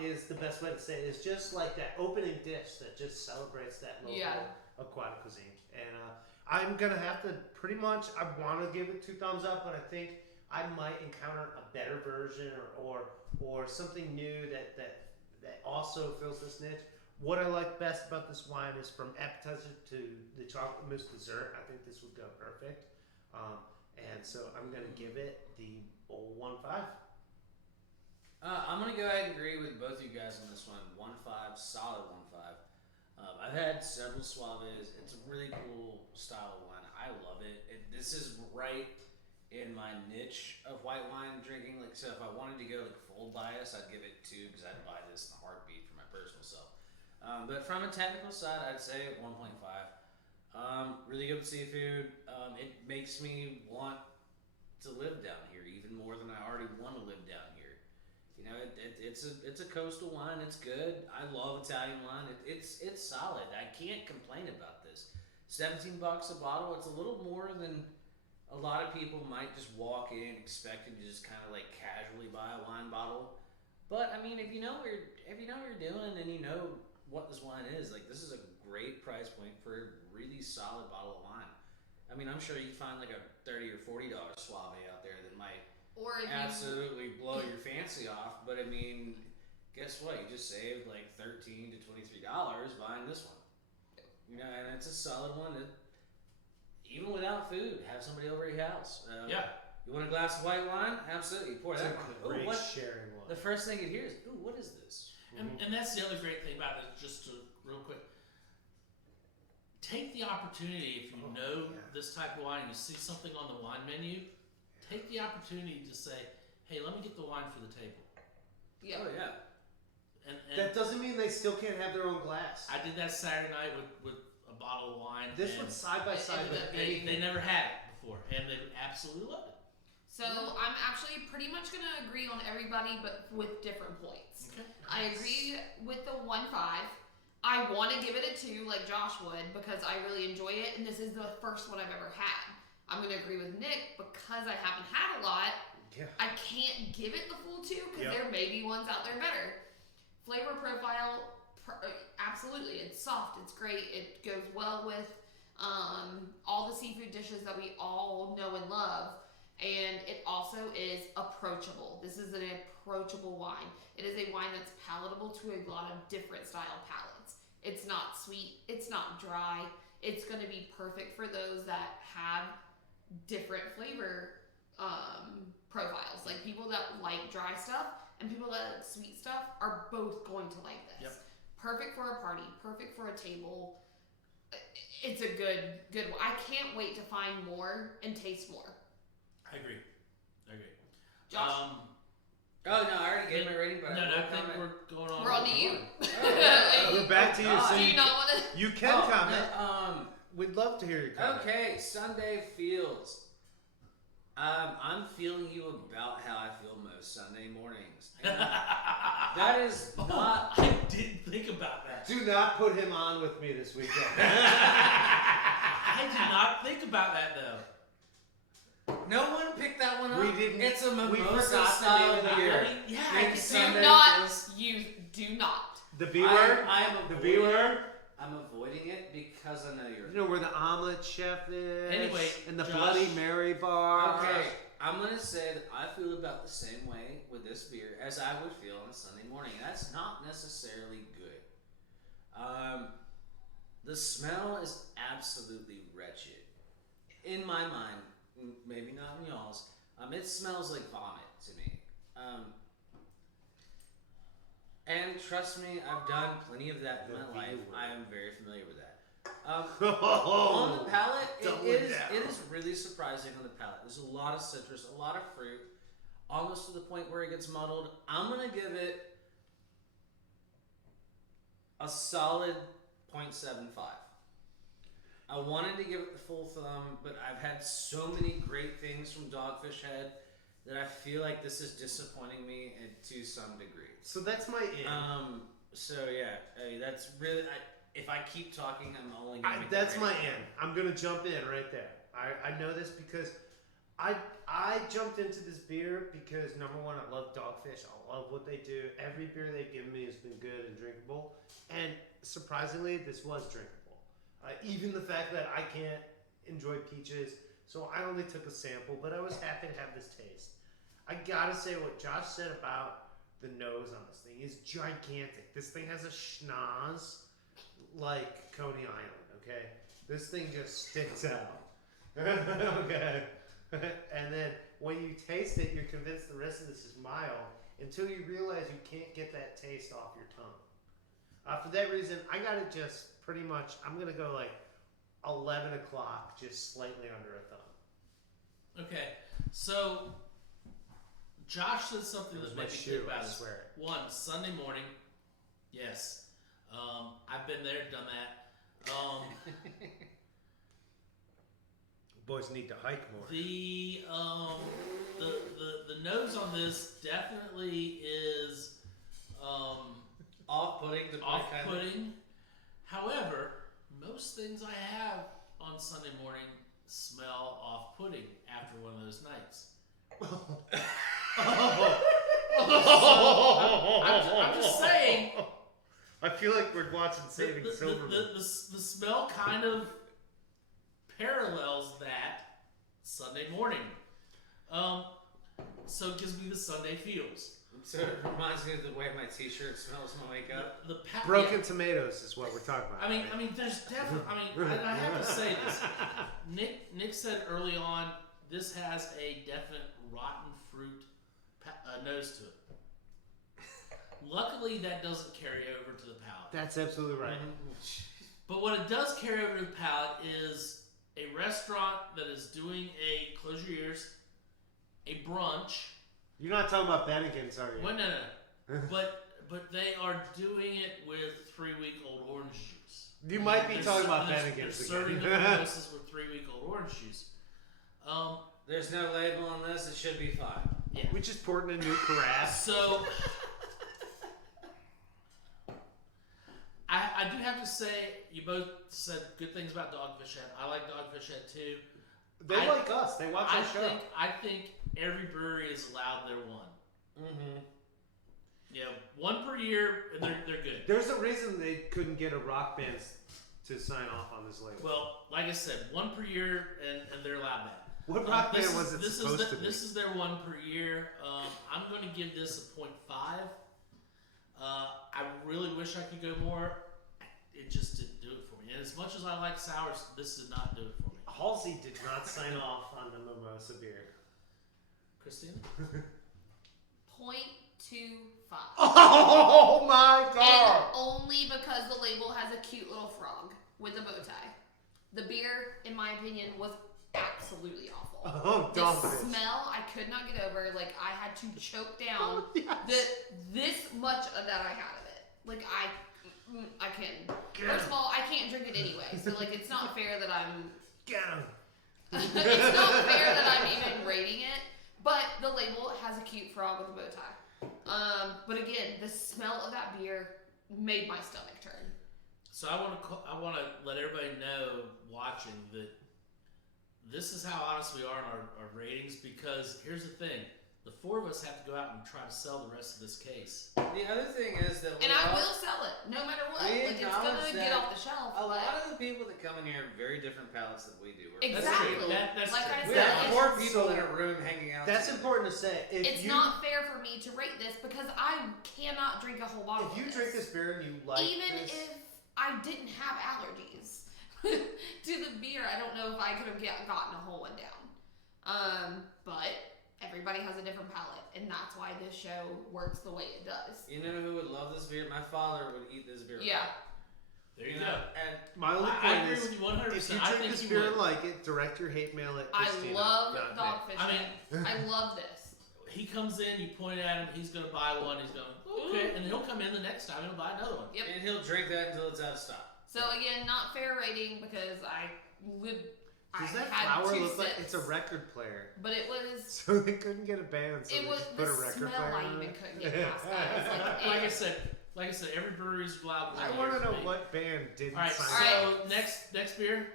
is the best way to say it. It's just like that opening dish that just celebrates that local aquatic cuisine, and I'm gonna have to pretty much. I want to give it 2 thumbs up, but I think I might encounter a better version or something new that also fills this niche. What I like best about this wine is from appetizer to the chocolate mousse dessert. I think this would go perfect, and so I'm gonna give it the old 1.5. I'm gonna go ahead and agree with both you guys on this one. 1.5, solid 1.5. I've had several Suaves. It's a really cool style of wine. I love it. This is right in my niche of white wine drinking. Like, so if I wanted to go like full bias, I'd give it 2 because I'd buy this in a heartbeat for my personal self. But from a technical side, I'd say 1.5. Really good with seafood. It makes me want to live down here even more than I already want to live down here. You know, it's a coastal wine. It's good. I love Italian wine. It's solid. I can't complain about this. $17 a bottle. It's a little more than a lot of people might just walk in expecting to just kind of like casually buy a wine bottle. But I mean, if you know what you're doing and you know what this wine is, like, this is a great price point for a really solid bottle of wine. I mean, I'm sure you can find like a $30 or $40 Suave out there that might absolutely blow your fancy off. But I mean, guess what? You just saved like $13 to $23 buying this one. You know, and it's a solid one. Even without food, have somebody over at your house. You want a glass of white wine? Absolutely. Pour that one. Great sharing one. The first thing you hear is, ooh, what is this? And that's the other great thing about it, just to real quick. Take the opportunity, if you know this type of wine, you see something on the wine menu, take the opportunity to say, hey, let me get the wine for the table. Yeah. Oh, yeah. And That doesn't mean they still can't have their own glass. I did that Saturday night with a bottle of wine. This and one's side by side with they anything. never had it before, and they absolutely loved it. So I'm actually pretty much gonna agree on everybody, but with different points. Okay. I agree with the 1.5. I want to give it a 2, like Josh would, because I really enjoy it, and this is the first one I've ever had. I'm gonna agree with Nick because I haven't had a lot. Yeah. I can't give it the full 2 because there may be ones out there better. Flavor profile, absolutely, it's soft, it's great, it goes well with all the seafood dishes that we all know and love. And it also is approachable. This is an approachable wine. It is a wine that's palatable to a lot of different style palates. It's not sweet. It's not dry. It's going to be perfect for those that have different flavor profiles. Like people that like dry stuff and people that like sweet stuff are both going to like this. Yep. Perfect for a party. Perfect for a table. It's a good one. I can't wait to find more and taste more. I agree. Josh? Oh, no, I already gave my rating, but No, I I think we're going on. We're on to you. We're back to you. God. So Do you not want to? you can comment. No, We'd love to hear your comment. okay, Sunday feels. I'm feeling you about how I feel most Sunday mornings. And that is not. I didn't think about that. Do not put him on with me this weekend. I did not think about that though. No one picked that one up. We didn't. It's a We mimosa forgot style the name of the beer. beer. Yeah, Named I can Do Sunday not. feels. You do not. The B word. I'm The avoiding B word. I'm avoiding it because I know you're. You know where the omelet chef is. Anyway, and the Josh. Bloody Mary bar. Okay, I'm gonna say that I feel about the same way with this beer as I would feel on a Sunday morning. That's not necessarily good. The smell is absolutely wretched. In my mind, maybe not in y'all's. It smells like vomit to me. And trust me, I've done plenty of that in my life. I am very familiar with that. On the palate, Double it down. is really surprising on the palate. There's a lot of citrus, a lot of fruit, almost to the point where it gets muddled. I'm gonna give it a solid 0.75. I wanted to give it the full thumb, but I've had so many great things from Dogfish Head that I feel like this is disappointing me to some degree. So that's my in. So yeah, I mean, that's really. If I keep talking, I'm only. Gonna make That's it my right. end. I'm gonna jump in right there. I know this because I jumped into this beer because number one, I love Dogfish. I love what they do. Every beer they've given me has been good and drinkable. And surprisingly, this was drinkable. Even the fact that I can't enjoy peaches, so I only took a sample, but I was happy to have this taste. I gotta say what Josh said about the nose on this thing is gigantic. This thing has a schnoz like Coney Island, okay? This thing just sticks out. Okay. And then when you taste it, you're convinced the rest of this is mild until you realize you can't get that taste off your tongue. For that reason, I gotta just pretty much, I'm gonna go like 11 o'clock, just slightly under a thumb. Okay, so Josh said something It was that my made me shoe, think about I it. swear. One, Sunday morning. Yes. I've been there, done that. Boys need to hike more. The nose on this definitely is Off-putting. To put it kind of- off-putting. However, most things I have on Sunday morning smell off-putting after one of those nights. I'm just saying. I feel like we're watching Saving the Silverman. the smell kind of parallels that Sunday morning. So it gives me the Sunday feels. So it reminds me of the way my T-shirt smells when I wake up. The Broken tomatoes is what we're talking about. I mean, there's definitely. I have to say this. Nick said early on, this has a definite rotten fruit nose to it. Luckily, that doesn't carry over to the palate. That's absolutely right. But what it does carry over to the palate is a restaurant that is doing a, close your ears, a brunch. You're not talking about Bennigan's, are you? Well, no. But they are doing it with 3-week-old orange juice. You might be They're talking ser- about they're- Bennigan's They're serving again. the mimosas with 3-week-old orange juice. There's no label on this. It should be fine. Yeah. We just poured in a new carafe. So I do have to say, you both said good things about Dogfish Head. I like Dogfish Head too. They like us. They watch our show. I think every brewery is allowed their one. Mm-hmm. Yeah, one per year, and they're good. There's a reason they couldn't get a rock band to sign off on this label. Well, like I said, one per year, and they're allowed that. What rock This band is- was it this supposed is to be? This is their one per year. I'm going to give this a 0.5. I really wish I could go more. It just didn't do it for me. And as much as I like sours, this did not do it for me. Halsey did not sign off on the mimosa beer. Christina? 0.25. Oh my And god! only because the label has a cute little frog with a bow tie. The beer, in my opinion, was absolutely awful. Oh, The Dogfish. smell I could not get over. Like I had to choke down Oh, yes. this much of that I had of it. Like I can't. Get First him. of all, I can't drink it anyway. So like it's not fair that I'm. Get him. It's not fair that I'm even rating it. But the label has a cute frog with a bow tie. But again, the smell of that beer made my stomach turn. So I want to let everybody know watching that this is how honest we are in our ratings, because here's the thing. The four of us have to go out and try to sell the rest of this case. The other thing is that And I will sell it, no matter what. We Like it's gonna acknowledge get that off the shelf. a but- lot of the people that come in here have very different palates than we do. We're- Exactly. true. That's like true. I We said, have it's, four people so- in a room hanging out. That's together. important to say. If it's you, not fair for me to rate this because I cannot drink a whole bottle. If you of drink this beer and you like even this, if I didn't have allergies to the beer, I don't know if I could have gotten a whole one down. But everybody has a different palate, and that's why this show works the way it does. You know who would love this beer? My father would eat this beer. Yeah. There you You go. know, and my only I point agree is, with you 100%. if you I drink think this you beer would. and like it, direct your hate mail at I Christina. love not me. Dogfish I Head. I love this. He comes in, you point at him, he's going to buy one, he's going, okay, and he'll come in the next time and he'll buy another one. Yep. and he'll drink that until it's out of stock. So again, not fair rating because I would. Does I that had flower 2 look like sips, it's a record player? But it was. So they couldn't get a band, so It they was just the put a record smell. player I on even it. couldn't get past that. It's like, Like I said, like I said, every brewery's allowed. I one want beer to for know me. what band didn't All right, sign so up. next beer.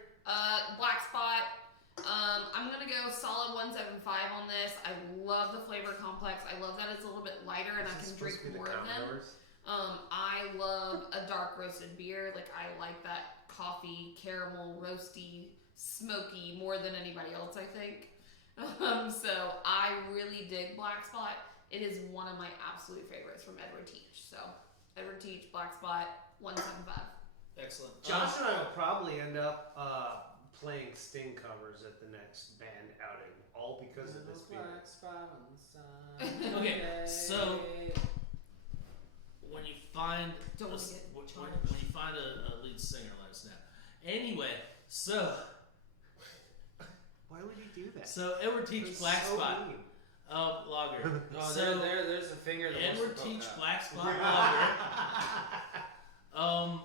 Black Spot. I'm gonna go solid 175 on this. I love the flavor complex. I love that it's a little bit lighter and I Is can this drink supposed to be the more of them. Commodores? I love a dark roasted beer. Like I like that coffee, caramel, roasty, smoky more than anybody else, I think. So I really dig Black Spot. It is one of my absolute favorites from Edward Teach. So Edward Teach, Black Spot, 175. Excellent. Josh and I will probably end up playing Sting covers at the next band outing, all because of this beer. Okay, so when you find Don't a, wanna get when charged. you find a lead singer, let us know. Anyway, so Why would you do that? Edward It Teach was Black so Spot mean. lager. Oh, So there's a finger that Edward wants to poke Teach out. Black Spot lager.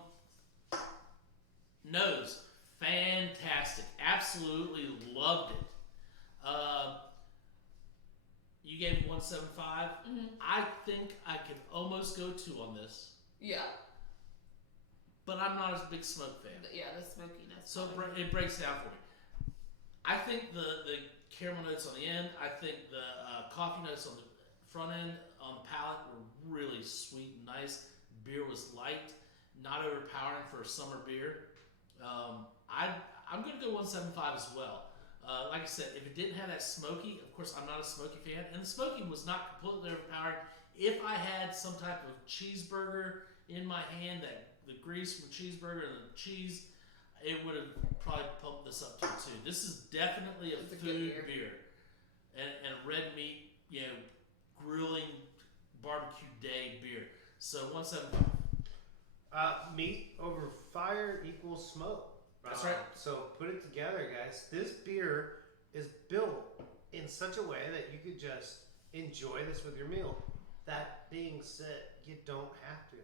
Nose, fantastic. Absolutely loved it. You gave me 175. Mm-hmm. I think I could almost go 2 on this, Yeah. but I'm not a big smoke fan. Yeah, the smokiness. So it breaks down for me. I think the caramel notes on the end. I think the coffee notes on the front end, on the palate, were really sweet and nice. Beer was light, not overpowering for a summer beer. I'm going to go 175 as well. Like I said, if it didn't have that smoky, of course I'm not a smoky fan, and the smoky was not completely overpowering. If I had some type of cheeseburger in my hand, that the grease from the cheeseburger and the cheese, it would have probably pumped this up to 2. This is definitely a It's a good food beer. beer, and a red meat, grilling barbecue day beer. So 175. Meat over fire equals smoke. That's right. So put it together, guys. This beer is built in such a way that you could just enjoy this with your meal. That being said, you don't have to.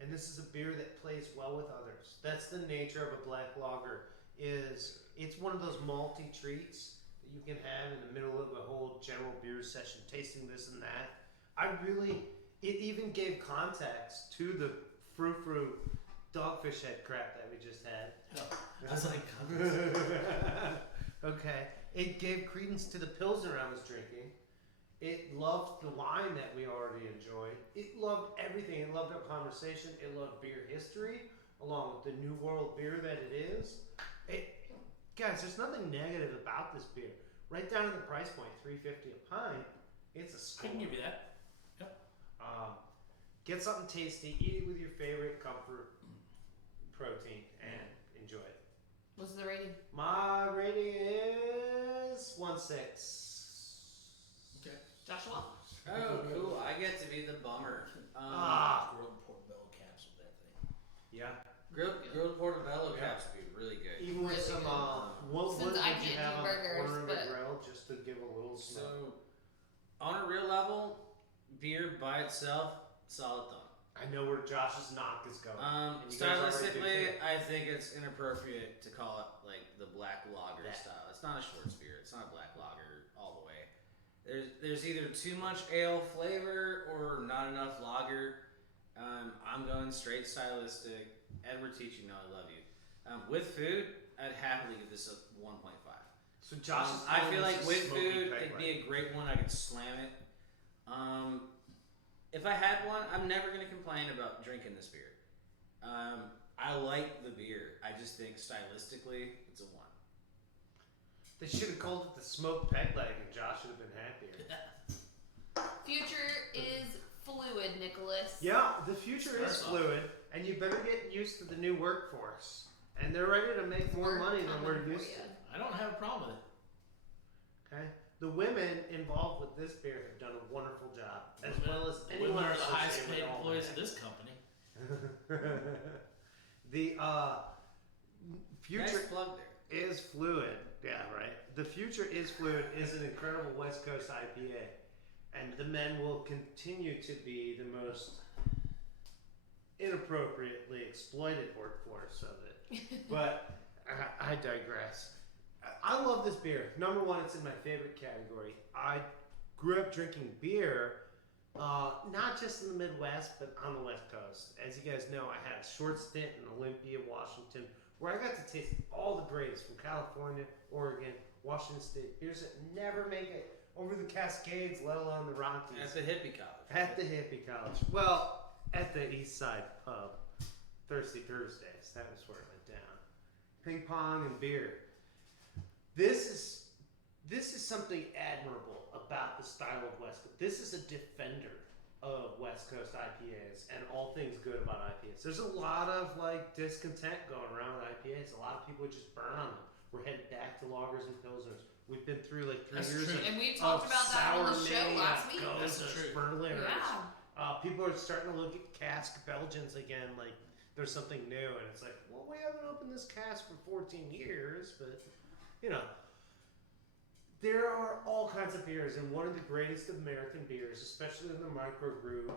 And this is a beer that plays well with others. That's the nature of a black lager. It's one of those malty treats that you can have in the middle of a whole general beer session, tasting this and that. It even gave context to the frou-frou dogfish head crap that we just had. No, I was like, Okay. It gave credence to the Pilsner I was drinking. It loved the wine that we already enjoyed. It loved everything. It loved our conversation. It loved beer history, along with the New World beer that it is. Guys, there's nothing negative about this beer. Right down to the price point, $3.50 a pint. It's a I score. can give you that. Get something tasty. Eat it with your favorite comfort protein and enjoy it. What's the rating? My rating is 1.6. Okay. Joshua? Oh, cool. I get to be the bummer. Grilled portobello caps with that thing. Yeah. Grilled portobello caps would be really good. Even with Really some, good. what Since would I you can't have do on burgers, the corner of but- the grill just to give a little smoke? So, on a real level, beer by itself, solid thumb. I know where Josh's knock is going. And you guys already do Stylistically, too. I think it's inappropriate to call it like the black lager That. style. It's not a short beer. It's not a black lager all the way. There's either too much ale flavor or not enough lager. I'm going straight stylistic. Edward Teach, you know I love you. With food, I'd happily give this a 1.5. So Josh's I feel calling like this a with smoky food, peg it'd leg. be a great one. I could slam it. If I had one, I'm never gonna complain about drinking this beer. I like the beer. I just think stylistically, it's a 1. They should have called it the smoked peg leg, and Josh would have been happier. Future is fluid, Nicholas. Yeah, the future is Starts off. fluid, and you better get used to the new workforce. And they're ready to make more money than we're coming for used to. ya. I don't have a problem with it. Okay, the women involved with this beer have done a wonderful job, as well as Women anyone are the highest associated paid with all employees that. of this company. The Nice future plug there. is fluid. Yeah, right. The future is fluid is an incredible West Coast IPA, and the men will continue to be the most inappropriately exploited workforce of it. But I digress. I love this beer. Number one, it's in my favorite category. I grew up drinking beer not just in the Midwest, but on the West Coast. As you guys know, I had a short stint in Olympia, Washington, where I got to taste all the greatest from California, Oregon, Washington State beers that never make it over the Cascades, let alone the Rockies. At the hippie college. At the hippie college. Well, at the East Side Pub, Thirsty Thursdays. That was where it went down. Ping pong and beer. This is something admirable about the style of West Coast. This is a defender of West Coast IPAs and all things good about IPAs. There's a lot of like discontent going around with IPAs. A lot of people just burn on them. We're heading back to lagers and pilsners. We've been through like 3 That's years true. of And we talked about that on the show last week. That's true. Berliners. Yeah. People are starting to look at cask Belgians again, like there's something new, and it's like, well, we haven't opened this cask for 14 years, but you know, there are all kinds of beers, and one of the greatest American beers, especially in the microbrew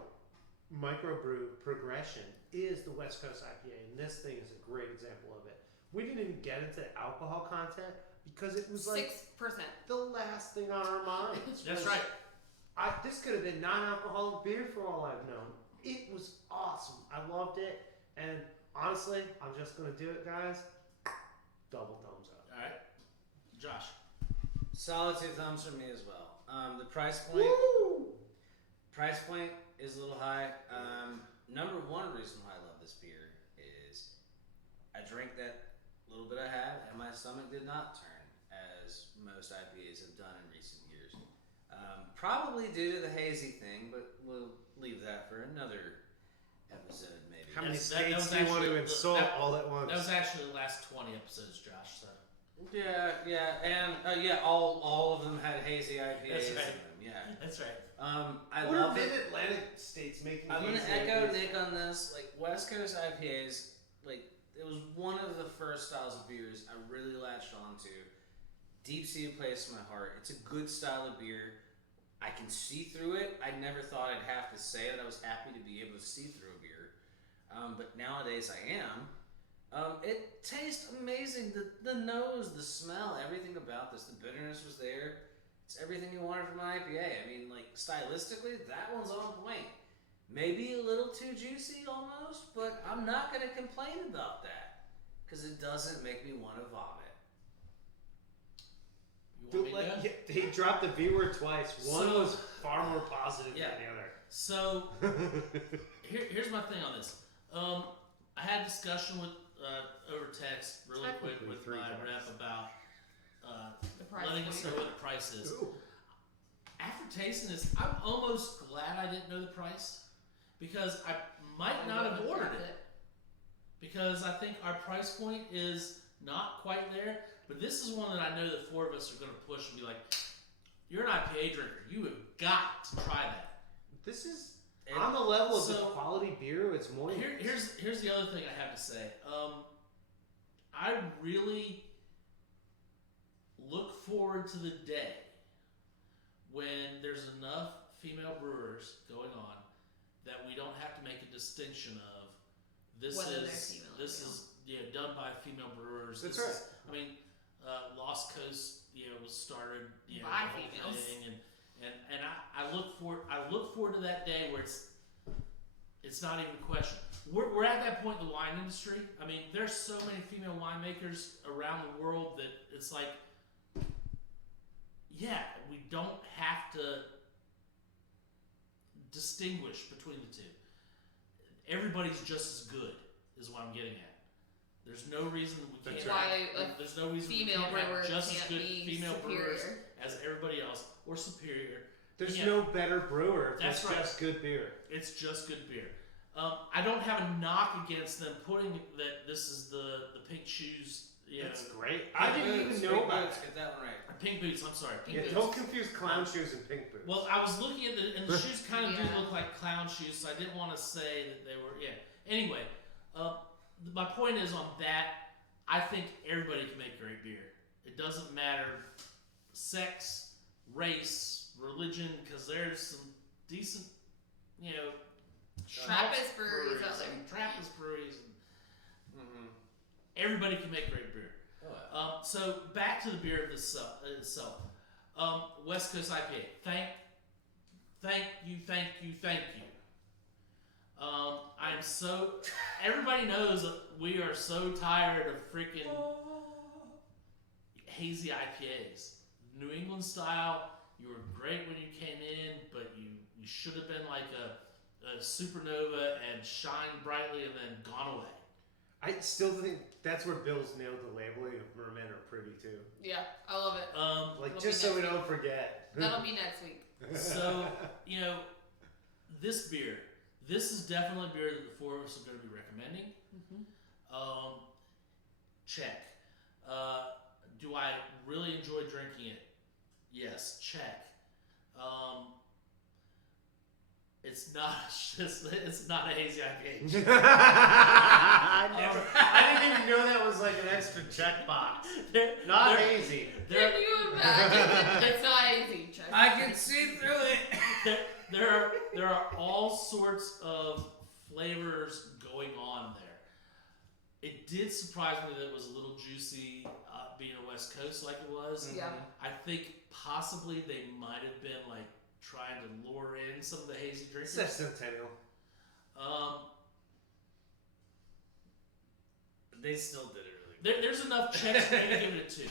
progression, is the West Coast IPA, and this thing is a great example of it. We didn't even get into alcohol content because it was like 6%. the last thing on our minds. That's was, right. This could have been non-alcoholic beer for all I've known. It was awesome. I loved it, and honestly, I'm just gonna do it, guys. Double thumbs up. All right, Josh. Solid 2 thumbs from me as well. The price point. Woo! Price point is a little high. Number one reason why I love this beer is I drank that little bit I had, and my stomach did not turn as most IPAs have done in recent years. Probably due to the hazy thing, but we'll leave that for another episode, maybe. How many That's- that states was do you want to actually- insult that- all at once? That was actually the last 20 episodes, Josh. So Yeah, and all of them had hazy IPAs That's right. in them. Yeah. that's right. I what are love it. mid-Atlantic states making? I'm gonna hazy echo IPAs? Nick on this. Like West Coast IPAs, like it was one of the first styles of beers I really latched onto. Deep-seated place in my heart. It's a good style of beer. I can see through it. I never thought I'd have to say that I was happy to be able to see through a beer, but nowadays I am. It tastes amazing. The nose, the smell, everything about this. The bitterness was there. It's everything you wanted from an IPA. I mean, like stylistically, that one's on point. Maybe a little too juicy almost, but I'm not gonna complain about that because it doesn't make me want to vomit. You want me to go? He dropped the V word twice. One So- was far more positive Yeah. than the So other. here's my thing on this. I had a discussion with over text really quick Technically with 3 my times. rep about The price letting us know point. what the price is. Ooh. After tasting this, I'm almost glad I didn't know the price because I might not have ordered it. Because I think our price point is not quite there. But this is one that I know the 4 of us are going to push and be like, you're an IPA drinker. You have got to try that. This is And on the level of so- the quality beer. It's more. Here's the other thing I have to say. I really look forward to the day when there's enough female brewers going on that we don't have to make a distinction of this Whether they're is female or this male. is done by female brewers. That's This right. is- I mean, Lost Coast was started By the whole females. thing, and I look forward to that day where it's not even a question. We're at that point in the wine industry. I mean, there's so many female winemakers around the world that it's like, yeah, we don't have to distinguish between the two. Everybody's just as good, is what I'm getting at. There's no reason that we That's can't. right. Why a There's no reason we female can't brewer have just as can't good be female superior. brewers as everybody else, or superior. There's Yeah. no better brewer. If That's it's right. just good beer. It's just good beer. I don't have a knock against them putting that this is the pink shoes. That's great. I didn't Boots, even know big about boots, it. Get that one right. Pink boots. I'm sorry. Pink Yeah, boots. don't confuse clown shoes and pink boots. Well, I was looking at and the shoes kind of Yeah. do look like clown shoes, so I didn't want to say that they were. Yeah. Anyway, my point is on that. I think everybody can make great beer. It doesn't matter sex, race, religion, because there's some decent, Trappist breweries out there. and Trappist breweries, and Mm-hmm. everybody can make great beer. Oh, yeah. So back to the beer itself. West Coast IPA. thank you. I'm so. Everybody knows that we are so tired of freaking hazy IPAs. New England style. You were great when you came in, but you should have been like a supernova and shined brightly and then gone away. I still think that's where Bill's nailed the labeling of mermen are pretty too. Yeah, I love it. Like It'll just be so we next don't forget. That'll be next week. So, this beer, this is definitely a beer that the four of us are going to be recommending. Check. Do I really enjoy drinking it? Yes, check. It's not a hazy IPA. I didn't even know that was like an extra checkbox. Not hazy. Can you imagine? It's not easy. Check. I can see through it. There are all sorts of flavors going on there. It did surprise me that it was a little juicy, being a West Coast like it was. Yeah. I think possibly they might have been like trying to lure in some of the hazy drinkers. It's Centennial. They still did it really good. There's enough checks for me to give it a 2.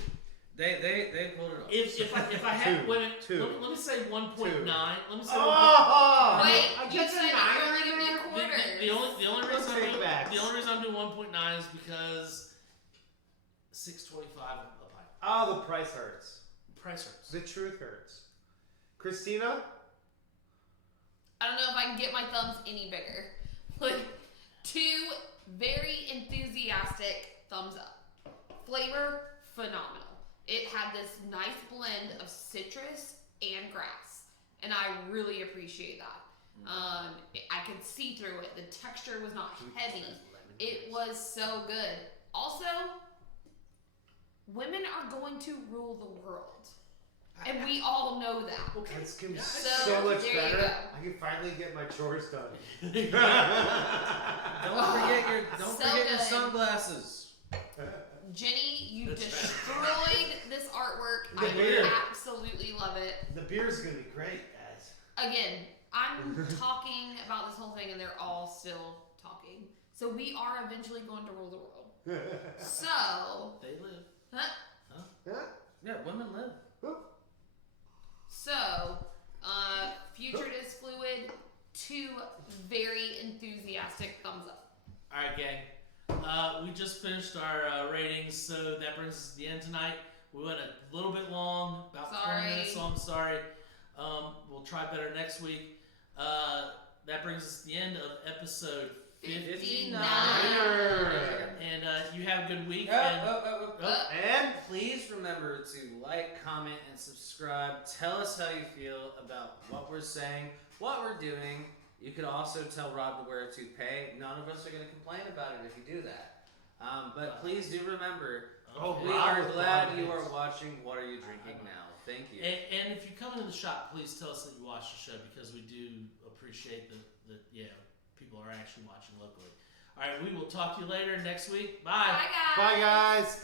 They pulled it off. If I had Two. wait, Two. let me say 1.9. Let me say Oh! Wait, I you get said the you nine were only in giving me there? quarters. the only reason Let's take backs. the only reason I'm doing 1.9 is because $6.25 a pint. Oh, the price hurts. Price hurts. The truth hurts. Christina? I don't know if I can get my thumbs any bigger. Like, 2 very enthusiastic thumbs up. Flavor, phenomenal. It had this nice blend of citrus and grass, and I really appreciate that. I could see through it. The texture was not heavy. It was so good. Also, women are going to rule the world. And we all know that. It's gonna be So, so much there you better. go. I can finally get my chores done. Don't So forget your good. sunglasses. Jenny, you That's destroyed this artwork. The I beer. absolutely love it. The beer's gonna be great, guys. Again, I'm talking about this whole thing and they're all still talking. So we are eventually going to rule the world. So, They live. Huh? Yeah, women live. so, Future is Fluid, 2 very enthusiastic thumbs up. All right, gang. We just finished our ratings, so that brings us to the end tonight. We went a little bit long, about 20 minutes, so I'm sorry. We'll try better next week. That brings us to the end of episode 59. And you have a good week. And Please remember to like, comment, and subscribe. Tell us how you feel about what we're saying, what we're doing. You could also tell Rob to wear a toupee. None of us are going to complain about it if you do that. But please do remember, we Rob are with glad blonde you hair. are watching What Are You Drinking Now. Thank you. And if you come into the shop, please tell us that you watched the show because we do appreciate that people are actually watching locally. All right, we will talk to you later next week. Bye. Bye, guys. bye, guys.